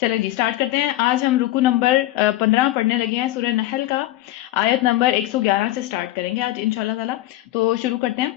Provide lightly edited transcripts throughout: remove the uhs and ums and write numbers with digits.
چلیں جی اسٹارٹ کرتے ہیں. آج ہم رکو نمبر 15 پڑھنے لگے ہیں سورہ نحل کا. آیت نمبر 111 سے اسٹارٹ کریں گے آج انشاءاللہ تعالیٰ. تو شروع کرتے ہیں.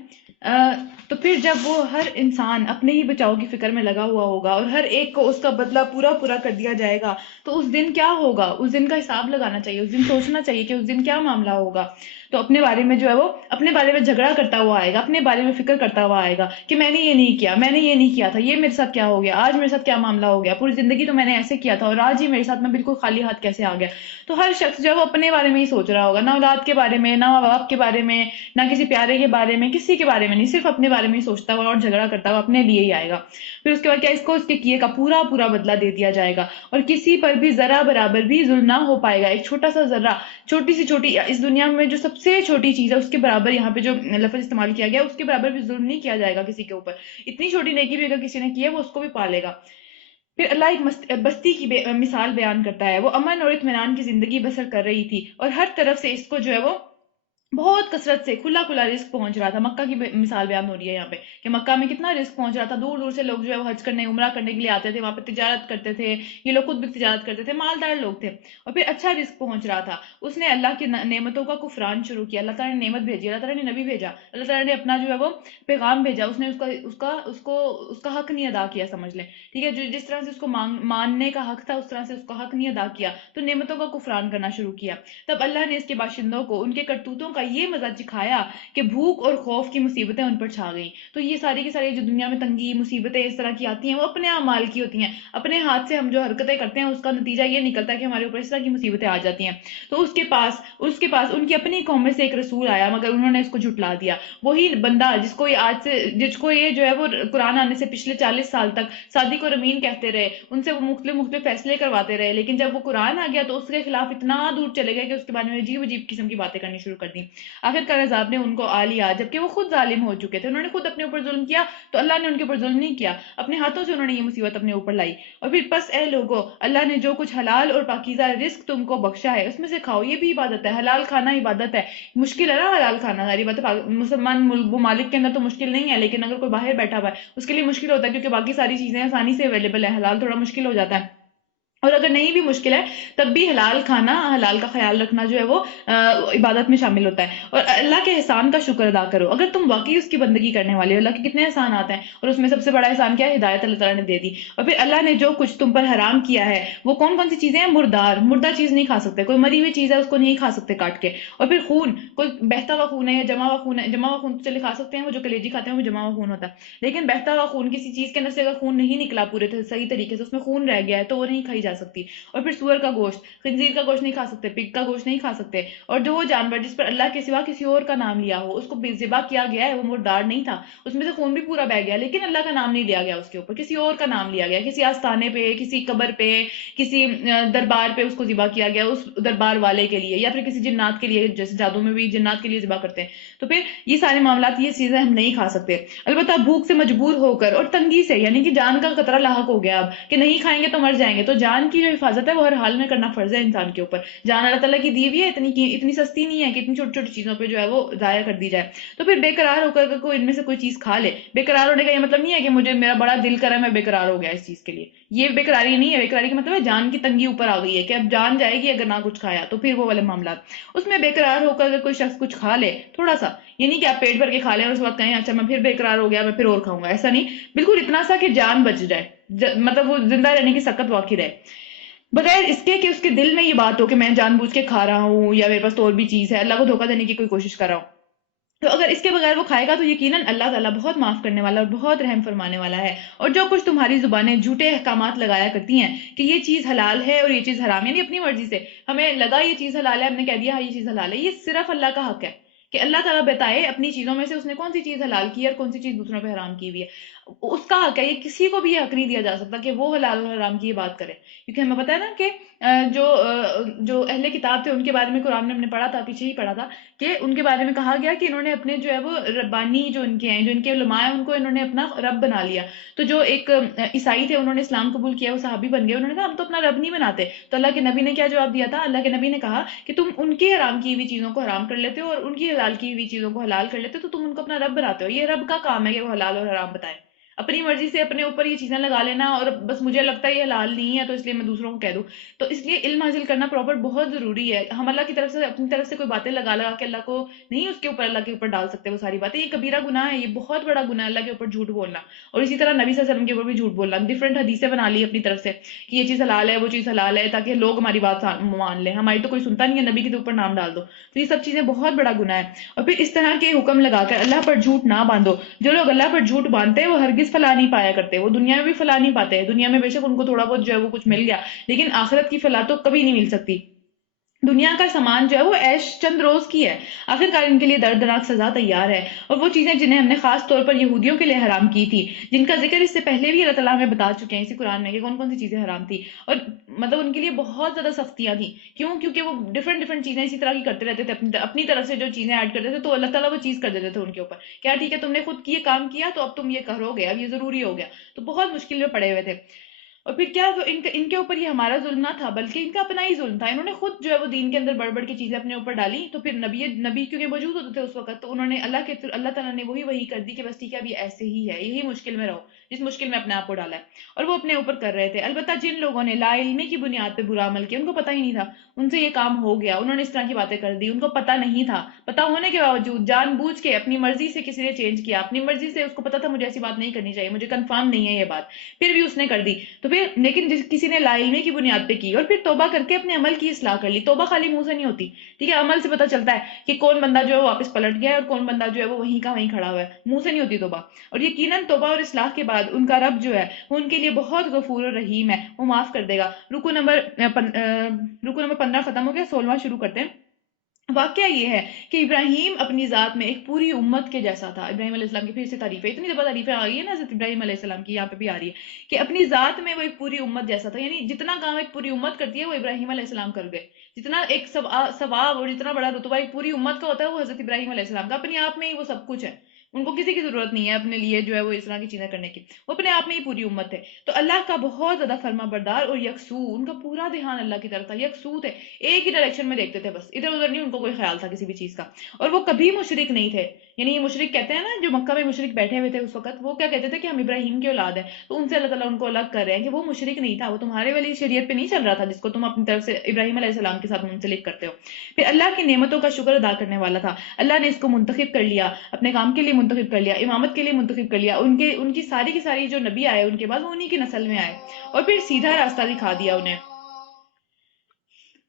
تو پھر جب وہ ہر انسان اپنے ہی بچاؤ کی فکر میں لگا ہوا ہوگا اور ہر ایک کو اس کا بدلہ پورا پورا کر دیا جائے گا تو اس دن کیا ہوگا؟ اس دن کا حساب لگانا چاہیے، اس دن سوچنا چاہیے کہ اس دن کیا معاملہ ہوگا. تو اپنے بارے میں جو ہے وہ اپنے بارے میں جھگڑا کرتا ہوا آئے گا، اپنے بارے میں فکر کرتا ہوا آئے گا کہ میں نے یہ نہیں کیا، میں نے یہ نہیں کیا تھا، یہ میرے ساتھ کیا ہو گیا، آج میرے ساتھ کیا معاملہ ہو گیا، پوری زندگی تو میں نے ایسے کیا تھا اور آج ہی میرے ساتھ میں بالکل خالی ہاتھ کیسے آ گیا. تو ہر شخص جو ہے وہ اپنے بارے میں ہی سوچ رہا ہوگا، نہ اولاد کے بارے میں، نہ ماں باپ کے بارے میں، نہ کسی پیارے کے بارے میں، کسی کے بارے میں نہیں، صرف اپنے بارے میں ہی سوچتا ہوا اور جھگڑا کرتا ہوا اپنے لیے ہی آئے گا. پھر اس کے بعد کیا اس کو اس کے کیے کا پورا پورا بدلہ دے دیا جائے گا اور کسی پر بھی ذرا برابر بھی ظلم نہ ہو پائے گا. ایک چھوٹا سا ذرہ، چھوٹی سی چھوٹی، اس دنیا میں جو سب سے چھوٹی چیز ہے اس کے برابر یہاں پہ جو لفظ استعمال کیا گیا اس کے برابر بھی ظلم نہیں کیا جائے گا کسی کے اوپر. اتنی چھوٹی نیکی بھی اگر کسی نے کی ہے وہ اس کو بھی پالے گا. پھر اللہ ایک بستی کی مثال بیان کرتا ہے. وہ امن اور اطمینان کی زندگی بسر کر رہی تھی اور ہر طرف سے اس کو جو ہے وہ بہت کثرت سے کھلا کھلا رزق پہنچ رہا تھا. مکہ کی مثال بیان ہو رہی ہے یہاں پہ کہ مکہ میں کتنا رزق پہنچ رہا تھا. دور دور سے لوگ جو ہے وہ حج کرنے، عمرہ کرنے کے لیے آتے تھے، وہاں پہ تجارت کرتے تھے. یہ لوگ خود بھی تجارت کرتے تھے، مالدار لوگ تھے اور پھر اچھا رزق پہنچ رہا تھا. اس نے اللہ کی نعمتوں کا کفران شروع کیا. اللہ تعالیٰ نے نعمت بھیجی، اللہ تعالیٰ نے نبی بھیجا، اللہ تعالیٰ نے اپنا جو ہے وہ پیغام بھیجا. اس نے اس کا حق نہیں ادا کیا، سمجھ لیں. ٹھیک ہے، جو جس طرح سے اس کو ماننے کا حق تھا اس طرح سے اس کا حق نہیں ادا کیا تو نعمتوں کا کفران کرنا شروع کیا. تب اللہ نے اس کے باشندوں کو ان کے کرتوتوں کا یہ مزہ چکھایا کہ بھوک اور خوف کی مصیبتیں ان پر چھا گئیں. تو یہ ساری کی ساری جو دنیا میں تنگی مصیبتیں اس طرح کی آتی ہیں وہ اپنے اعمال کی ہوتی ہیں. اپنے ہاتھ سے ہم جو حرکتیں کرتے ہیں اس کا نتیجہ یہ نکلتا ہے کہ ہمارے اوپر اس طرح کی مصیبتیں آ جاتی ہیں. تو اس کے پاس ان کی اپنی قوم میں سے ایک رسول آیا مگر انہوں نے اس کو جھٹلا دیا. وہی بندہ جس کو یہ جو ہے وہ قرآن آنے سے پچھلے 40 سال تک صادق اور امین کہتے رہے، ان سے وہ مختلف مختلف فیصلے کرواتے رہے، لیکن جب وہ قرآن آ گیا تو اس کے خلاف اتنا دور چلے گئے کہ اس کے بارے میں عجیب عجیب قسم کی باتیں کرنی شروع کر دی. آخرکار عذاب نے ان کو آ لیا جبکہ وہ خود ظالم ہو چکے تھے. انہوں نے خود اپنے اوپر ظلم کیا تو اللہ نے ان کے اوپر ظلم نہیں کیا، اپنے ہاتھوں سے انہوں نے یہ مصیبت اپنے اوپر لائی. اور پھر پس اے لوگو، اللہ نے جو کچھ حلال اور پاکیزہ رزق تم کو بخشا ہے اس میں سے کھاؤ. یہ بھی عبادت ہے، حلال کھانا عبادت ہے. مشکل ہے نا حلال کھانا، ظاہری بات ہے مسلمان ممالک کے اندر تو مشکل نہیں ہے، لیکن اگر کوئی باہر بیٹھا ہوا ہے اس کے لیے مشکل ہوتا ہے کیونکہ باقی ساری چیزیں آسانی سے اویلیبل ہے. حلال تھوڑا مشکل ہو جاتا ہے، اور اگر نہیں بھی مشکل ہے تب بھی حلال کھانا، حلال کا خیال رکھنا جو ہے وہ عبادت میں شامل ہوتا ہے. اور اللہ کے احسان کا شکر ادا کرو اگر تم واقعی اس کی بندگی کرنے والے ہو. اللہ کے کتنے احسان آتے ہیں اور اس میں سب سے بڑا احسان کیا ہے؟ ہدایت اللہ تعالیٰ نے دے دی. اور پھر اللہ نے جو کچھ تم پر حرام کیا ہے وہ کون کون سی چیزیں ہیں؟ مردہ چیز نہیں کھا سکتے، کوئی مری ہوئی چیز ہے اس کو نہیں کھا سکتے کاٹ کے. اور پھر خون، کوئی بہتا ہوا خون ہے یا جمع ہوا خون ہے. جمع ہوا خون تو چلے کھا سکتے ہیں، وہ جو کلیجی کھاتے ہیں وہ جمع ہوا خون ہوتا ہے. لیکن بہتا ہوا خون، کسی چیز کے اندر سے اگر خون نہیں نکلا پورے صحیح طریقے سے، اس میں خون رہ گیا ہے تو وہ نہیں کھائی جا سکتی. اور پھر سور کا گوشت، خنزیر کا گوشت نہیں کھا سکتے، پگ کا گوشت نہیں کھا سکتے. اور جو وہ جانور جس پر اللہ کے سوا کسی اور کا نام لیا ہو، اس کو ذبح کیا گیا ہے، وہ مردار نہیں تھا، اس میں سے خون بھی پورا بہ گیا لیکن اللہ کا نام نہیں لیا گیا، اس کے اوپر کسی اور کا نام لیا گیا، کسی آستانے پہ، کسی قبر پہ، کسی دربار پہ اس کو ذبح کیا گیا اس دربار والے کے لیے، یا پھر کسی جنات کے لیے، جیسے جادو میں بھی جنات کے لیے ذبح کرتے ہیں. تو پھر یہ سارے معاملات، یہ چیزیں ہم نہیں کھا سکتے. البتہ بھوک سے مجبور ہو کر اور تنگی سے، یعنی کہ جان کا خطرہ لاحق ہو گیا اب کہ نہیں کھائیں گے تو مر جائیں گے، تو جان کی جو حفاظت ہے وہ ہر حال میں کرنا فرض ہے انسان کے اوپر. جان اللہ تعالیٰ کی دی ہوئی ہے، اتنی سستی نہیں ہے کہ اتنی چھوٹی چھوٹی چیزوں پہ جو ہے وہ ضائع کر دی جائے. تو پھر بے قرار ہو کر کوئی ان میں سے کوئی چیز کھا لے. بے قرار ہونے کا یہ مطلب نہیں ہے کہ میرا بڑا دل کرا میں بے قرار ہو گیا اس چیز کے لیے، یہ بے قراری نہیں ہے. بے قراری کا مطلب ہے جان کی تنگی اوپر آ گئی ہے کہ اب جان جائے گی اگر نہ کچھ کھایا. تو پھر وہ والے معاملات، اس میں بے قرار ہو کر اگر کوئی شخص کچھ کھا لے تھوڑا سا، یہ نہیں کہ آپ پیٹ بھر کے کھا لیں اور اس وقت کہیں اچھا میں پھر بے قرار ہو گیا میں پھر اور کھاؤں گا، ایسا نہیں. بالکل اتنا سا کہ جان بچ جائے، مطلب وہ زندہ رہنے کی سکت واقعی رہے، بغیر اس کے کہ اس کے دل میں یہ بات ہو کہ میں جان بوجھ کے کھا رہا ہوں یا میرے پاس تو اور بھی چیز ہے، اللہ کو دھوکہ دینے کی کوئی کوشش کر رہا ہوں. تو اگر اس کے بغیر وہ کھائے گا تو یقیناً اللہ تعالیٰ بہت معاف کرنے والا اور بہت رحم فرمانے والا ہے. اور جو کچھ تمہاری زبانیں جھوٹے احکامات لگایا کرتی ہیں کہ یہ چیز حلال ہے اور یہ چیز حرام، یعنی اپنی مرضی سے ہمیں لگا یہ چیز حلال ہے، ہم نے کہہ دیا ہاں یہ چیز حلال ہے، یہ صرف اللہ کا حق ہے کہ اللہ تعالیٰ بتائے اپنی چیزوں میں سے اس نے کون سی چیز حلال کی ہے اور کون سی چیز دوسروں پہ حرام کی ہوئی ہے. اس کا حق ہے، یہ کسی کو بھی یہ حق نہیں دیا جا سکتا کہ وہ حلال اور حرام کی یہ بات کرے. کیونکہ ہمیں پتہ ہے نا کہ جو اہل کتاب تھے ان کے بارے میں قرآن میں ہم نے پڑھا تھا، پیچھے ہی پڑھا تھا کہ ان کے بارے میں کہا گیا کہ انہوں نے اپنے جو ہے وہ ربانی جو ان کے ہیں، جو ان کے علماء ہیں، ان کو انہوں نے اپنا رب بنا لیا. تو جو ایک عیسائی تھے انہوں نے اسلام قبول کیا، وہ صحابی بن گئے، انہوں نے کہا ہم تو اپنا رب نہیں بناتے. تو اللہ کے نبی نے کیا جواب دیا تھا؟ اللہ کے نبی نے کہا کہ تم ان کی حرام کی ہوئی چیزوں کو حرام کر لیتے ہو اور ان کی حلال کی ہوئی چیزوں کو حلال کر لیتے ہو، تو تم ان کو اپنا رب بناتے ہو. یہ رب کا کام ہے کہ وہ حلال اور حرام بتائے. اپنی مرضی سے اپنے اوپر یہ چیزیں لگا لینا اور بس مجھے لگتا ہے یہ حلال نہیں ہے تو اس لیے میں دوسروں کو کہہ دوں. تو اس لیے علم حاصل کرنا پراپر بہت ضروری ہے. ہم اللہ کی طرف سے اپنی طرف سے کوئی باتیں لگا لگا کے اللہ کو نہیں اس کے اوپر اللہ کے اوپر ڈال سکتے وہ ساری باتیں. یہ کبیرہ گناہ ہے, یہ بہت بڑا گناہ ہے اللہ کے اوپر جھوٹ بولنا. اور اسی طرح نبی صلی اللہ علیہ وسلم کے اوپر بھی جھوٹ بولنا, ڈفرینٹ حدیثیں بنا لی اپنی طرف سے کہ یہ چیز حلال ہے وہ چیز حلال ہے تاکہ لوگ ہماری بات مان لیں. ہماری تو کوئی سنتا نہیں ہے, نبی کے اوپر نام ڈال دو. تو یہ سب چیزیں بہت بڑا گناہ ہے. اور پھر اس طرح کے حکم لگا کر اللہ پر جھوٹ نہ باندھو. جو لوگ اللہ پر جھوٹ باندھتے ہیں وہ ہرگز فلاح نہیں پایا کرتے, وہ دنیا میں بھی فلاح نہیں پاتے ہیں. دنیا میں بے شک ان کو تھوڑا بہت جو ہے وہ کچھ مل گیا, لیکن آخرت کی فلاح تو کبھی نہیں مل سکتی. دنیا کا سامان جو ہے وہ عیش چند روز کی ہے, آخرکار ان کے لیے دردناک سزا تیار ہے. اور وہ چیزیں جنہیں ہم نے خاص طور پر یہودیوں کے لیے حرام کی تھی, جن کا ذکر اس سے پہلے بھی اللہ تعالیٰ ہمیں بتا چکے ہیں اسی قرآن میں کہ کون کون سی چیزیں حرام تھی. اور مطلب ان کے لیے بہت زیادہ سختیاں تھیں. کیوں؟ کیونکہ وہ ڈفرینٹ چیزیں اسی طرح کی کرتے رہتے تھے, اپنی طرف سے جو چیزیں ایڈ کرتے تھے تو اللہ تعالیٰ وہ چیز کر دیتے تھے ان کے اوپر. کیا ٹھیک ہے تم نے خود یہ کام کیا تو اب تم یہ کرو گے, اب یہ ضروری ہو گیا. تو بہت مشکل میں پڑے ہوئے تھے. اور پھر کیا ان کے اوپر یہ ہمارا ظلم نہ تھا بلکہ ان کا اپنا ہی ظلم تھا. انہوں نے خود جو ہے وہ دین کے اندر بڑھ بڑھ کی چیزیں اپنے اوپر ڈالی. تو پھر نبی کیونکہ موجود ہوتے تھے اس وقت, تو انہوں نے اللہ تعالیٰ نے وہی کر دی کہ بس ٹھیک ہے اب یہ ایسے ہی ہے, یہی مشکل میں رہو جس مشکل میں اپنے آپ کو ڈالا ہے. اور وہ اپنے اوپر کر رہے تھے. البتہ جن لوگوں نے لا علمی کی بنیاد پہ برا عمل کیا, ان کو پتہ ہی نہیں تھا, ان سے یہ کام ہو گیا, انہوں نے اس طرح کی باتیں کر دی, ان کو پتہ نہیں تھا. پتہ ہونے کے باوجود جان بوجھ کے اپنی مرضی سے کسی نے چینج کیا, اپنی مرضی سے, اس کو پتہ تھا مجھے ایسی بات نہیں کرنی چاہیے, مجھے کنفرم نہیں ہے یہ بات, پھر بھی اس نے کر دی. تو پھر لیکن کسی نے لا علمی کی بنیاد پہ کی اور پھر توبہ کر کے اپنے عمل کی اصلاح کر لی. توبہ خالی منہ سے نہیں ہوتی, ٹھیک ہے, عمل سے پتہ چلتا ہے کہ کون بندہ جو ہے وہ واپس پلٹ گیا ہے اور کون بندہ جو ہے وہ وہیں کا وہیں کھڑا ہوا ہے. منہ سے نہیں ہوتی توبہ. اور یقیناً توبہ اور اصلاح کے بعد ان کا رب جو ہے وہ ان کے لیے بہت غفور اور رحیم ہے, وہ معاف کر دے گا. رکو نمبر 15 ختم ہو گیا, 16واں شروع کرتے ہیں. واقعہ یہ ہے کہ ابراہیم اپنی ذات میں ایک پوری امت کے جیسا تھا. ابراہیم علیہ السلام کی پھر سے تعریفیں, اتنی زیادہ تعریفیں آ گئی ہیں نا حضرت ابراہیم علیہ السلام کی, یہاں پہ بھی آ رہی ہے کہ اپنی ذات میں وہ ایک پوری امت جیسا تھا. یعنی جتنا کام ایک پوری امت کرتی ہے وہ ابراہیم علیہ السلام کر گئے. جتنا ایک ثواب اور جتنا بڑا رتبہ ایک پوری امت کا ہوتا ہے وہ حضرت ابراہیم علیہ السلام کا. اپنے آپ میں ہی وہ سب کچھ ہے, ان کو کسی کی ضرورت نہیں ہے اپنے لیے جو ہے وہ اس طرح کی چیزیں کرنے کی, وہ اپنے آپ میں ہی پوری امت ہے. تو اللہ کا بہت زیادہ فرما بردار اور یکسو, ان کا پورا دھیان اللہ کی طرف تھا, یکسو تھے, ایک ہی ڈائریکشن میں دیکھتے تھے, بس ادھر ادھر نہیں ان کو کوئی خیال تھا کسی بھی چیز کا. اور وہ کبھی مشرک نہیں تھے. یعنی یہ مشرک کہتے ہیں نا, جو مکہ میں مشرک بیٹھے ہوئے تھے اس وقت, وہ کیا کہتے تھے کہ ہم ابراہیم کی اولاد ہیں. تو ان سے اللہ تعالیٰ ان کو الگ کر رہے ہیں کہ وہ مشرک نہیں تھا, وہ تمہارے والی شریعت پہ نہیں چل رہا تھا جس کو تم اپنی طرف سے ابراہیم علیہ السلام کے ساتھ منسلک کرتے ہو. پھر اللہ کی نعمتوں کا شکر ادا کرنے والا تھا. اللہ نے اس کو منتخب کر لیا, اپنے کام کے لیے منتخب کر لیا, امامت کے لیے منتخب کر لیا. ان کی ساری کی ساری جو نبی آئے ان کے بعد وہ انہی کی نسل میں آئے, اور پھر سیدھا راستہ دکھا دیا انہیں.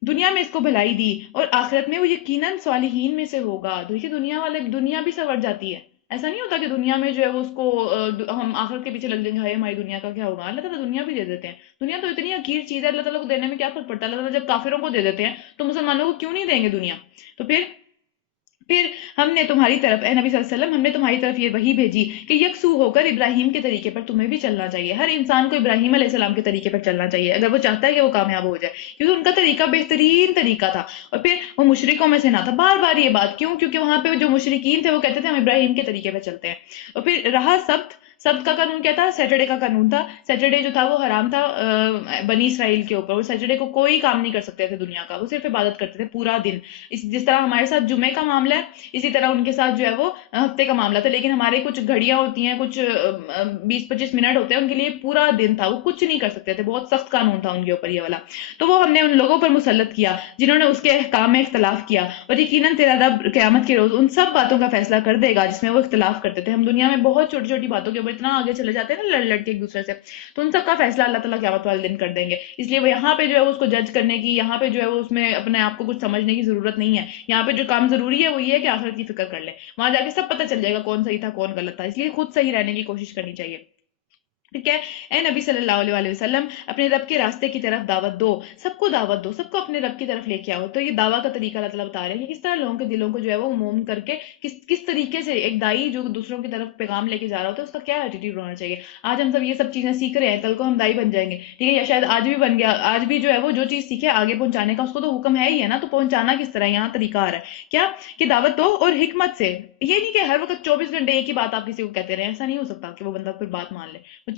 دنیا میں اس کو بھلائی دی اور آخرت میں وہ یقیناً صالحین میں سے ہوگا. دیکھیے دنیا بھی سنور جاتی ہے. ایسا نہیں ہوتا کہ دنیا میں جو ہے وہ اس کو ہم آخرت کے پیچھے لگ جائیں گے, ہائے ہماری دنیا کا کیا ہوگا. اللہ تعالیٰ دنیا بھی دے دیتے ہیں. دنیا تو اتنی حقیر چیز ہے, اللہ تعالیٰ کو دینے میں کیا فرق پڑتا ہے. اللہ تعالیٰ جب کافروں کو دے دیتے ہیں تو مسلمانوں کو کیوں نہیں دیں گے دنیا. تو پھر ہم نے تمہاری طرف, اے نبی صلی اللہ علیہ وسلم, ہم نے تمہاری طرف یہ وحی بھیجی کہ یکسو ہو کر ابراہیم کے طریقے پر تمہیں بھی چلنا چاہیے. ہر انسان کو ابراہیم علیہ السلام کے طریقے پر چلنا چاہیے اگر وہ چاہتا ہے کہ وہ کامیاب ہو جائے, کیونکہ ان کا طریقہ بہترین طریقہ تھا. اور پھر وہ مشرکوں میں سے نہ تھا. بار بار یہ بات کیوں, کیونکہ وہاں پہ جو مشرکین تھے وہ کہتے تھے ہم ابراہیم کے طریقے پہ چلتے ہیں. اور پھر رہا سبت کا قانون کیا تھا, سیٹرڈے کا قانون تھا. سیٹرڈے جو تھا وہ حرام تھا بنی اسرائیل کے اوپر. وہ سیٹرڈے کو کوئی کام نہیں کر سکتے تھے دنیا کا, وہ صرف عبادت کرتے تھے پورا دن. جس طرح ہمارے ساتھ جمعے کا معاملہ ہے اسی طرح ان کے ساتھ جو ہے وہ ہفتے کا معاملہ تھا. لیکن ہمارے کچھ گھڑیاں ہوتی ہیں, کچھ 20-25 منٹ ہوتے ہیں, ان کے لیے پورا دن تھا, وہ کچھ نہیں کر سکتے تھے. بہت سخت قانون تھا ان کے اوپر یہ والا. تو وہ ہم نے ان لوگوں پر مسلط کیا جنہوں نے اس کے احکام میں اختلاف کیا, اور یقیناً تیرا رب قیامت کے روز ان سب باتوں کا فیصلہ کر دے گا جس میں وہ اختلاف کرتے تھے. ہم دنیا میں بہت چھوٹی چھوٹی باتوں کے اوپر اتنا آگے چلے جاتے ہیں نا, لڑ کے ایک دوسرے سے, تو ان سب کا فیصلہ اللہ تعالیٰ قیامت والے دن کر دیں گے. اس لیے وہ یہاں پہ جو ہے اس کو جج کرنے کی, یہاں پہ جو ہے وہ اس میں اپنے آپ کو کچھ سمجھنے کی ضرورت نہیں ہے. یہاں پہ جو کام ضروری ہے وہ یہ ہے کہ آخرت کی فکر کر لیں, وہاں جا کے سب پتہ چل جائے گا کون صحیح تھا کون غلط تھا. اس لیے خود صحیح رہنے کی کوشش کرنی چاہیے. ٹھیک ہے, اے نبی صلی اللہ علیہ وسلم, اپنے رب کے راستے کی طرف دعوت دو, سب کو دعوت دو, سب کو اپنے رب کی طرف لے کے آؤ. تو یہ دعویٰ کا طریقہ اللہ تعالیٰ بتا رہے ہیں کہ کس طرح لوگوں کے دلوں کو جو ہے وہ موم کر کے کس طریقے سے ایک دائی جو دوسروں کی طرف پیغام لے کے جا رہا ہوتا ہے اس کا کیا ایٹیٹیوڈ ہونا چاہیے. آج ہم سب یہ سب چیزیں سیکھ رہے ہیں, کل کو ہم دائی بن جائیں گے, ٹھیک ہے, یا شاید آج بھی بن گیا, آج بھی جو ہے وہ جو چیز سیکھے آگے پہنچانے کا اس کو تو حکم ہے ہی ہے نا. تو پہنچانا کس طرح, یہاں طریقہ آ رہا ہے کیا کہ دعوت دو اور حکمت سے. یہ نہیں کہ ہر وقت 24 گھنٹے ایک ہی بات آپ کسی کو کہتے رہے, ایسا نہیں ہو سکتا کہ وہ بندہ پھر بات مان لے, وہ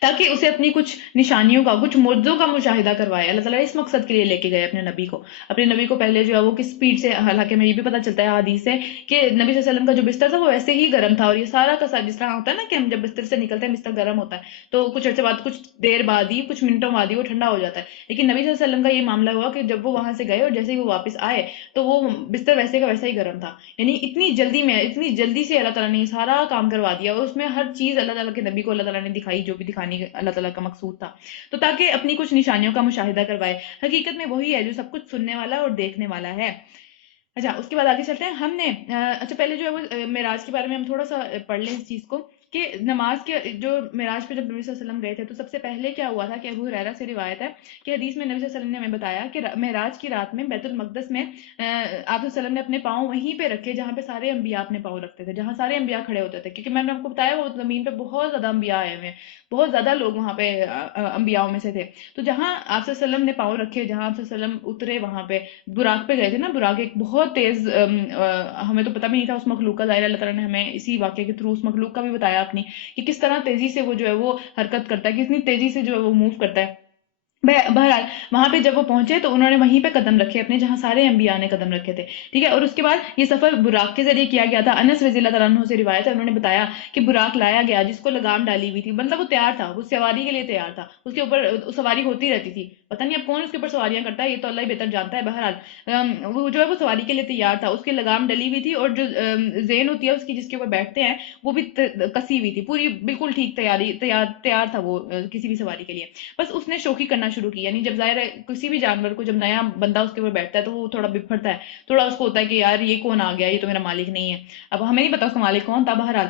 تاکہ اسے اپنی کچھ نشانیوں کا، کچھ معجزوں کا مشاہدہ کروایا۔ اللہ تعالیٰ اس مقصد کے لیے لے کے گئے اپنے نبی کو پہلے جو ہے وہ کس سپیڈ سے، حالانکہ میں یہ بھی پتہ چلتا ہے حدیث سے کہ نبی صلی اللہ علیہ وسلم کا جو بستر تھا وہ ویسے ہی گرم تھا، اور یہ سارا کا سارا جس طرح ہوتا ہے نا کہ ہم جب بستر سے نکلتے ہیں بستر گرم ہوتا ہے تو کچھ عرصے بعد، کچھ دیر بعد ہی، کچھ منٹوں بعد ہی وہ ٹھنڈا ہو جاتا ہے، لیکن نبی صلی اللہ علیہ وسلم کا یہ معاملہ ہوا کہ جب وہ وہاں سے گئے اور جیسے ہی وہ واپس آئے تو وہ بستر ویسے کا ویسا ہی گرم تھا، یعنی اتنی جلدی سے اللہ تعالیٰ نے یہ سارا کام کروا دیا، اور اس میں ہر چیز اللہ تعالیٰ کے نبی کو اللہ تعالیٰ نے دکھائی جو بھی دکھانے اللہ تعالیٰ کا مقصود تھا، تو تاکہ اپنی کچھ نشانیوں کا مشاہدہ کروائے۔ حقیقت میں وہی ہے جو سب کچھ سننے والا اور دیکھنے والا ہے۔ اچھا، اس کے بعد آگے چلتے ہیں۔ ہم نے اچھا پہلے جو ہے وہ معراج کے بارے میں ہم تھوڑا سا پڑھ لیں اس چیز کو، کہ نماز کے جو معراج پہ جب نبی صلی اللہ علیہ وسلم گئے تھے تو سب سے پہلے کیا ہوا تھا کہ ابو ہریرہ سے روایت ہے کہ حدیث میں نبی صلی اللہ علیہ وسلم نے ہمیں بتایا کہ معراج کی رات میں بیت المقدس میں آپ صلی اللہ علیہ وسلم نے اپنے پاؤں وہیں پہ رکھے جہاں پہ سارے انبیاء اپنے پاؤں رکھتے تھے، جہاں سارے انبیاء کھڑے ہوتے تھے، کیونکہ میں نے آپ کو بتایا وہ زمین پہ بہت زیادہ انبیاء آئے ہوئے ہیں، بہت زیادہ لوگ وہاں پہ انبیاءوں میں سے تھے، تو جہاں آپ صلی اللہ علیہ وسلم نے پاؤں رکھے، جہاں آپ صلی اللہ علیہ وسلم اترے، وہاں پہ براق پہ گئے تھے نا، براق ایک بہت تیز ہمیں تو پتہ بھی نہیں تھا اس مخلوق کا، ظاہر اللہ تعالیٰ نے ہمیں اسی واقعے کے تھرو اس مخلوق کا بھی بتایا اپنی، کہ کس طرح تیزی سے وہ جو ہے وہ حرکت کرتا ہے، کتنی تیزی سے جو ہے وہ موو کرتا ہے۔ بہرحال وہاں پہ جب وہ پہنچے تو انہوں نے وہیں پہ قدم رکھے اپنے جہاں سارے انبیاء نے قدم رکھے تھے، ٹھیک ہے، اور اس کے بعد یہ سفر براق کے ذریعے کیا گیا تھا۔ انس رضی اللہ تعالیٰ عنہ سے روایت ہے، انہوں نے بتایا کہ براق لایا گیا جس کو لگام ڈالی ہوئی تھی، مطلب وہ تیار تھا، وہ سواری کے لیے تیار تھا، اس کے اوپر سواری ہوتی رہتی تھی، پتہ نہیں اب کون اس کے اوپر سواریاں کرتا ہے، یہ تو اللہ ہی بہتر جانتا ہے۔ بہرحال وہ جو ہے وہ سواری کے لیے تیار تھا، اس کی لگام ڈلی ہوئی تھی، اور جو زین ہوتی ہے اس کی جس کے اوپر بیٹھتے ہیں وہ بھی کسی ہوئی تھی، پوری بالکل ٹھیک تیار تھا وہ کسی بھی سواری کے لیے، بس اس نے شوخی کرنا شروع کی، یعنی جب ظاہر ہے کسی بھی جانور کو جب نیا بندہ اس کے اوپر بیٹھتا ہے تو وہ تھوڑا بپھرتا ہے، تھوڑا اس کو ہوتا ہے کہ یار یہ کون آ گیا، یہ تو میرا مالک نہیں ہے، اب ہمیں نہیں پتا اس کا مالک کون تھا۔ بہرحال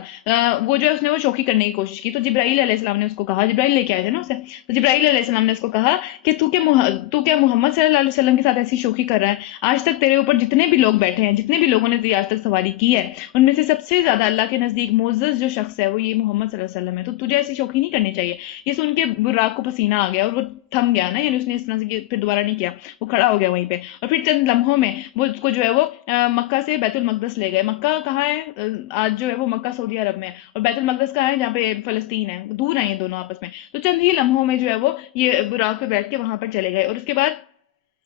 وہ جو ہے اس نے وہ شوخی کرنے کی کوشش کی، تو جبرائیل علیہ السلام نے اس کو کہا، جبرائیل لے کے آئے تھے نا اسے، تو جبرائیل علیہ السلام نے اس کو کہا کہ تو کیا محمد صلی اللہ علیہ وسلم کے ساتھ ایسی شوخی کر رہا ہے؟ آج تک تیرے اوپر جتنے بھی لوگ بیٹھے ہیں، جتنے بھی لوگوں نے آج تک سواری کی ہے، ان میں سے سب سے زیادہ اللہ کے نزدیک معزز جو شخص ہے وہ یہ محمد صلی اللہ علیہ وسلم ہے، تو تجھے ایسی شوخی نہیں کرنی چاہیے۔ یہ سن کے براق کو پسینہ آ گیا اور وہ تھم گیا نا، یعنی اس نے اس طرح سے پھر دوبارہ نہیں کیا، وہ کھڑا ہو گیا وہیں پہ، اور پھر چند لمحوں میں وہ اس کو جو ہے وہ مکہ سے بیت المقدس لے گئے۔ مکہ کہاں ہے؟ آج جو ہے وہ مکہ سعودی عرب میں ہے، اور بیت المقدس کہاں ہے؟ جہاں پہ فلسطین ہے، دور ہیں یہ دونوں آپس میں، تو چند ہی لمحوں میں جو ہے وہ یہ براق پہ بیٹھ کے وہاں پر چلے گئے، اور اس کے بعد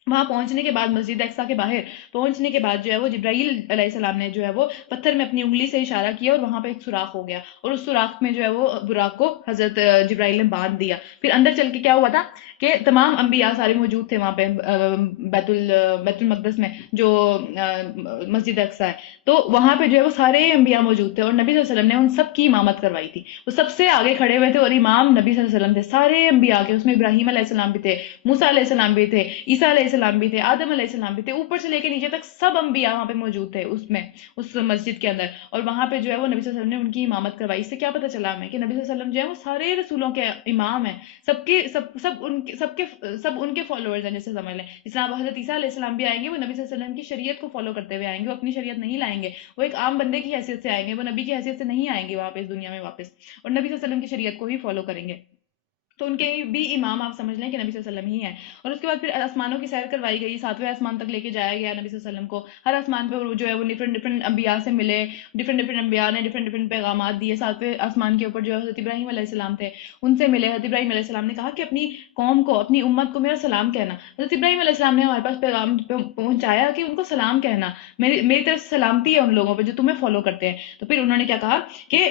وہاں پہنچنے کے بعد مسجد اقصیٰ کے باہر پہنچنے کے بعد جو ہے وہ جبرائیل علیہ السلام نے جو ہے وہ پتھر میں اپنی انگلی سے اشارہ کیا، اور وہاں پہ ایک سوراخ ہو گیا، اور اس سوراخ میں جو ہے وہ براق کو حضرت جبرائیل نے باندھ دیا۔ پھر اندر چل کے کیا ہوا تھا کہ تمام انبیاء سارے موجود تھے وہاں پہ بیت المقدس میں جو مسجد اقصیٰ ہے، تو وہاں پہ جو ہے وہ سارے انبیاء موجود تھے، اور نبی صلی اللہ علیہ وسلم نے ان سب کی امامت کروائی تھی، وہ سب سے آگے کھڑے ہوئے تھے، اور امام نبی صلی اللہ علیہ وسلم تھے، سارے انبیاء کے، اس میں ابراہیم علیہ السلام بھی تھے، موسیٰ علیہ السلام بھی تھے، عیسیٰ علیہ السلام بھی تھے، آدم علیہ السلام بھی تھے، اوپر سے لے کے نیچے تک سب انبیاء وہاں پہ موجود تھے اس مسجد کے اندر، اور وہاں پہ جو ہے وہ نبی صلی اللہ علیہ وسلم نے ان کی امامت کروائی۔ اس سے کیا پتہ چلا ہمیں کہ نبی صلی اللہ علیہ وسلم جو ہے وہ سارے رسولوں کے امام ہیں، سب ان کے فالوورز ہیں، جیسے سمجھ لیں جس طرح حضرت عیسیٰ علیہ السلام بھی آئیں گے، وہ نبی صلی اللہ علیہ وسلم کی شریعت کو فالو کرتے ہوئے آئیں گے، وہ اپنی شریعت نہیں لائیں گے، وہ ایک عام بندے کی حیثیت سے آئیں گے، وہ نبی کی حیثیت سے نہیں آئیں گے وہاں پہ اس دنیا میں واپس، اور نبی صلی اللہ علیہ وسلم کی شریعت کو ہی فالو کریں گے، تو ان کے بھی امام آپ سمجھ لیں کہ نبی صلی اللہ علیہ وسلم ہی ہیں۔ اور اس کے بعد پھر آسمانوں کی سیر کروائی گئی، 7ویں آسمان تک لے کے جایا گیا نبی صلی اللہ علیہ وسلم کو، ہر آسمان پہ جو ہے وہ ڈفرینٹ انبیاء سے ملے، ڈفرینٹ انبیاء نے ڈفرینٹ پیغامات دیے۔ 7ویں آسمان کے اوپر جو ہے حضرت ابراہیم علیہ السلام تھے، ان سے ملے، حضرت ابراہیم علیہ السلام نے کہا کہ اپنی قوم کو، اپنی امت کو میرا سلام کہنا۔ حضرت ابراہیم علیہ السلام نے ہمارے پاس پیغام پہنچایا کہ ان کو سلام کہنا، میری طرف سے سلامتی ہے ان لوگوں پہ جو تمہیں فالو کرتے ہیں۔ تو پھر انہوں نے کیا کہا کہ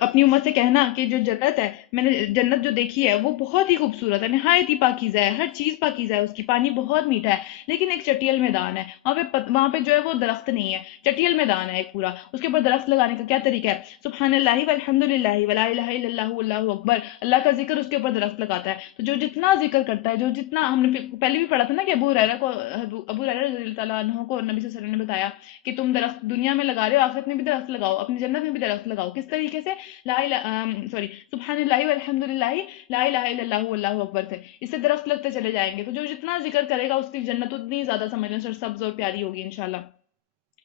اپنی امت سے کہنا کہ جو جنت ہے، میں نے جنت جو دیکھی ہے وہ بہت ہی خوبصورت ہے، نہایت ہی پاکیزہ ہے، ہر چیز پاکیزہ ہے، اس کی پانی بہت میٹھا ہے، لیکن ایک چٹیل میدان ہے وہاں پہ جو ہے وہ درخت نہیں ہے، چٹیل میدان ہے ایک پورا، اس کے اوپر درخت لگانے کا کیا طریقہ ہے؟ سبحان اللہ والحمد للہ ولا الہ الا اللہ واللہ اکبر، اللہ کا ذکر اس کے اوپر درخت لگاتا ہے، تو جو جتنا ذکر کرتا ہے، جو جتنا، ہم نے پہلے بھی پڑھا تھا نا کہ ابو ہریرہ رضی اللہ تعالیٰ عنہ کو نبی صلی اللہ علیہ وسلم نے بتایا کہ تم درخت دنیا میں لگا رہے ہو، آخرت میں بھی درخت لگاؤ، اپنی جنت میں بھی درخت لگاؤ، کس طریقے سے؟ سبحان اللہ والحمد للہ لا الہ الا اللہ واللہ اکبر سے، اس سے درخت لگتے چلے جائیں گے، تو جو جتنا ذکر کرے گا اس کی جنت اتنی زیادہ سمجھ لیں سرسبز اور پیاری ہوگی انشاءاللہ۔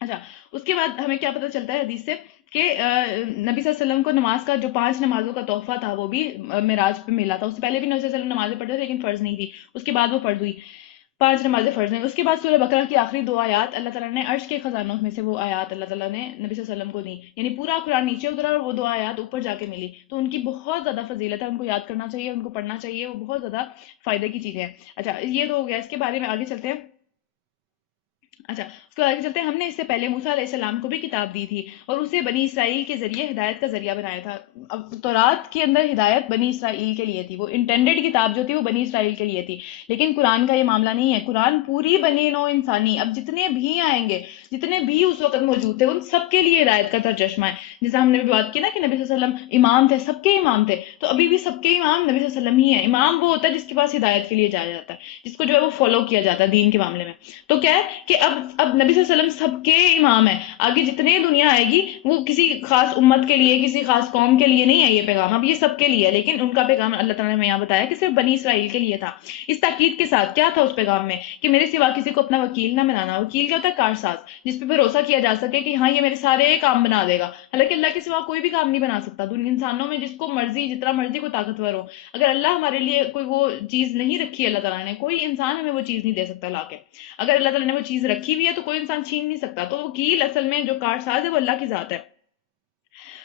اچھا، اس کے بعد ہمیں کیا پتہ چلتا ہے حدیث سے کہ نبی صلی اللہ علیہ وسلم کو نماز کا جو 5 نمازوں کا تحفہ تھا وہ بھی معراج پہ ملا تھا، اس سے پہلے بھی نبی صلی اللہ علیہ وسلم نمازیں پڑھتے تھے لیکن فرض نہیں تھی، اس کے بعد وہ فرض ہوئی۔ 5 نمازیں فرض ہیں. اس کے بعد سورہ بقرہ کی آخری 2 آیات اللہ تعالیٰ نے عرش کے خزانوں میں سے وہ آیات اللہ تعالیٰ نے نبی صلی اللہ علیہ وسلم کو دی، یعنی پورا قرآن نیچے اترا اور وہ 2 آیات اوپر جا کے ملی. تو ان کی بہت زیادہ فضیلت ہے، ان کو یاد کرنا چاہیے، ان کو پڑھنا چاہیے، وہ بہت زیادہ فائدے کی چیزیں ہیں. اچھا یہ تو ہو گیا، اس کے بارے میں آگے چلتے ہیں. اچھا اس کے آگے چلتے ہیں. ہم نے اس سے پہلے موسیٰ علیہ السلام کو بھی کتاب دی تھی اور اسے بنی اسرائیل کے ذریعے ہدایت کا ذریعہ بنایا تھا. اب تورات کے اندر ہدایت بنی اسرائیل کے لیے تھی، وہ انٹینڈڈ کتاب جو تھی وہ بنی اسرائیل کے لیے تھی. لیکن قرآن کا یہ معاملہ نہیں ہے. قرآن پوری بنی نوع انسانی، اب جتنے بھی آئیں گے، جتنے بھی اس وقت موجود تھے، ان سب کے لیے ہدایت کا ترجمہ ہے. جیسا ہم نے بھی بات کی نا کہ نبی صلی اللہ علیہ وسلم امام تھے، سب کے امام تھے، تو ابھی بھی سب کے امام نبی صلی اللہ علیہ وسلم ہی ہیں. امام وہ ہوتا ہے جس کے پاس ہدایت کے لیے جایا جاتا ہے، جس کو جو ہے وہ فالو کیا جاتا ہے دین کے معاملے میں. تو کیا ہے کہ اب نبی صلی اللہ علیہ وسلم سب کے امام ہیں. آگے جتنے دنیا آئے گی وہ کسی خاص امت کے لیے، کسی خاص قوم کے لیے نہیں ہے یہ پیغام، اب یہ سب کے لیے ہے. لیکن ان کا پیغام اللہ تعالیٰ نے ہمیں یہاں بتایا کہ صرف بنی اسرائیل کے لیے تھا. اس تاکید کے ساتھ کیا تھا اس پیغام میں کہ میرے سوا کسی کو اپنا وکیل نہ بنانا. وکیل کیا ہوتا ہے؟ کارساز، جس پہ بھروسہ کیا جا سکے کہ ہاں یہ میرے سارے کام بنا دے گا. حالانکہ اللہ کے سوا کوئی بھی کام نہیں بنا سکتا. دنیا انسانوں میں جس کو مرضی، جتنا مرضی کو طاقتور ہو، اگر اللہ ہمارے لیے کوئی وہ چیز نہیں رکھی اللہ تعالیٰ نے، کوئی انسان ہمیں وہ چیز نہیں دے سکتا لا کے. اگر اللہ تعالیٰ نے وہ چیز رکھی ہوئی ہے تو کوئی انسان چھین نہیں سکتا. تو وکیل اصل میں جو کارساز ہے وہ اللہ کی ذات ہے.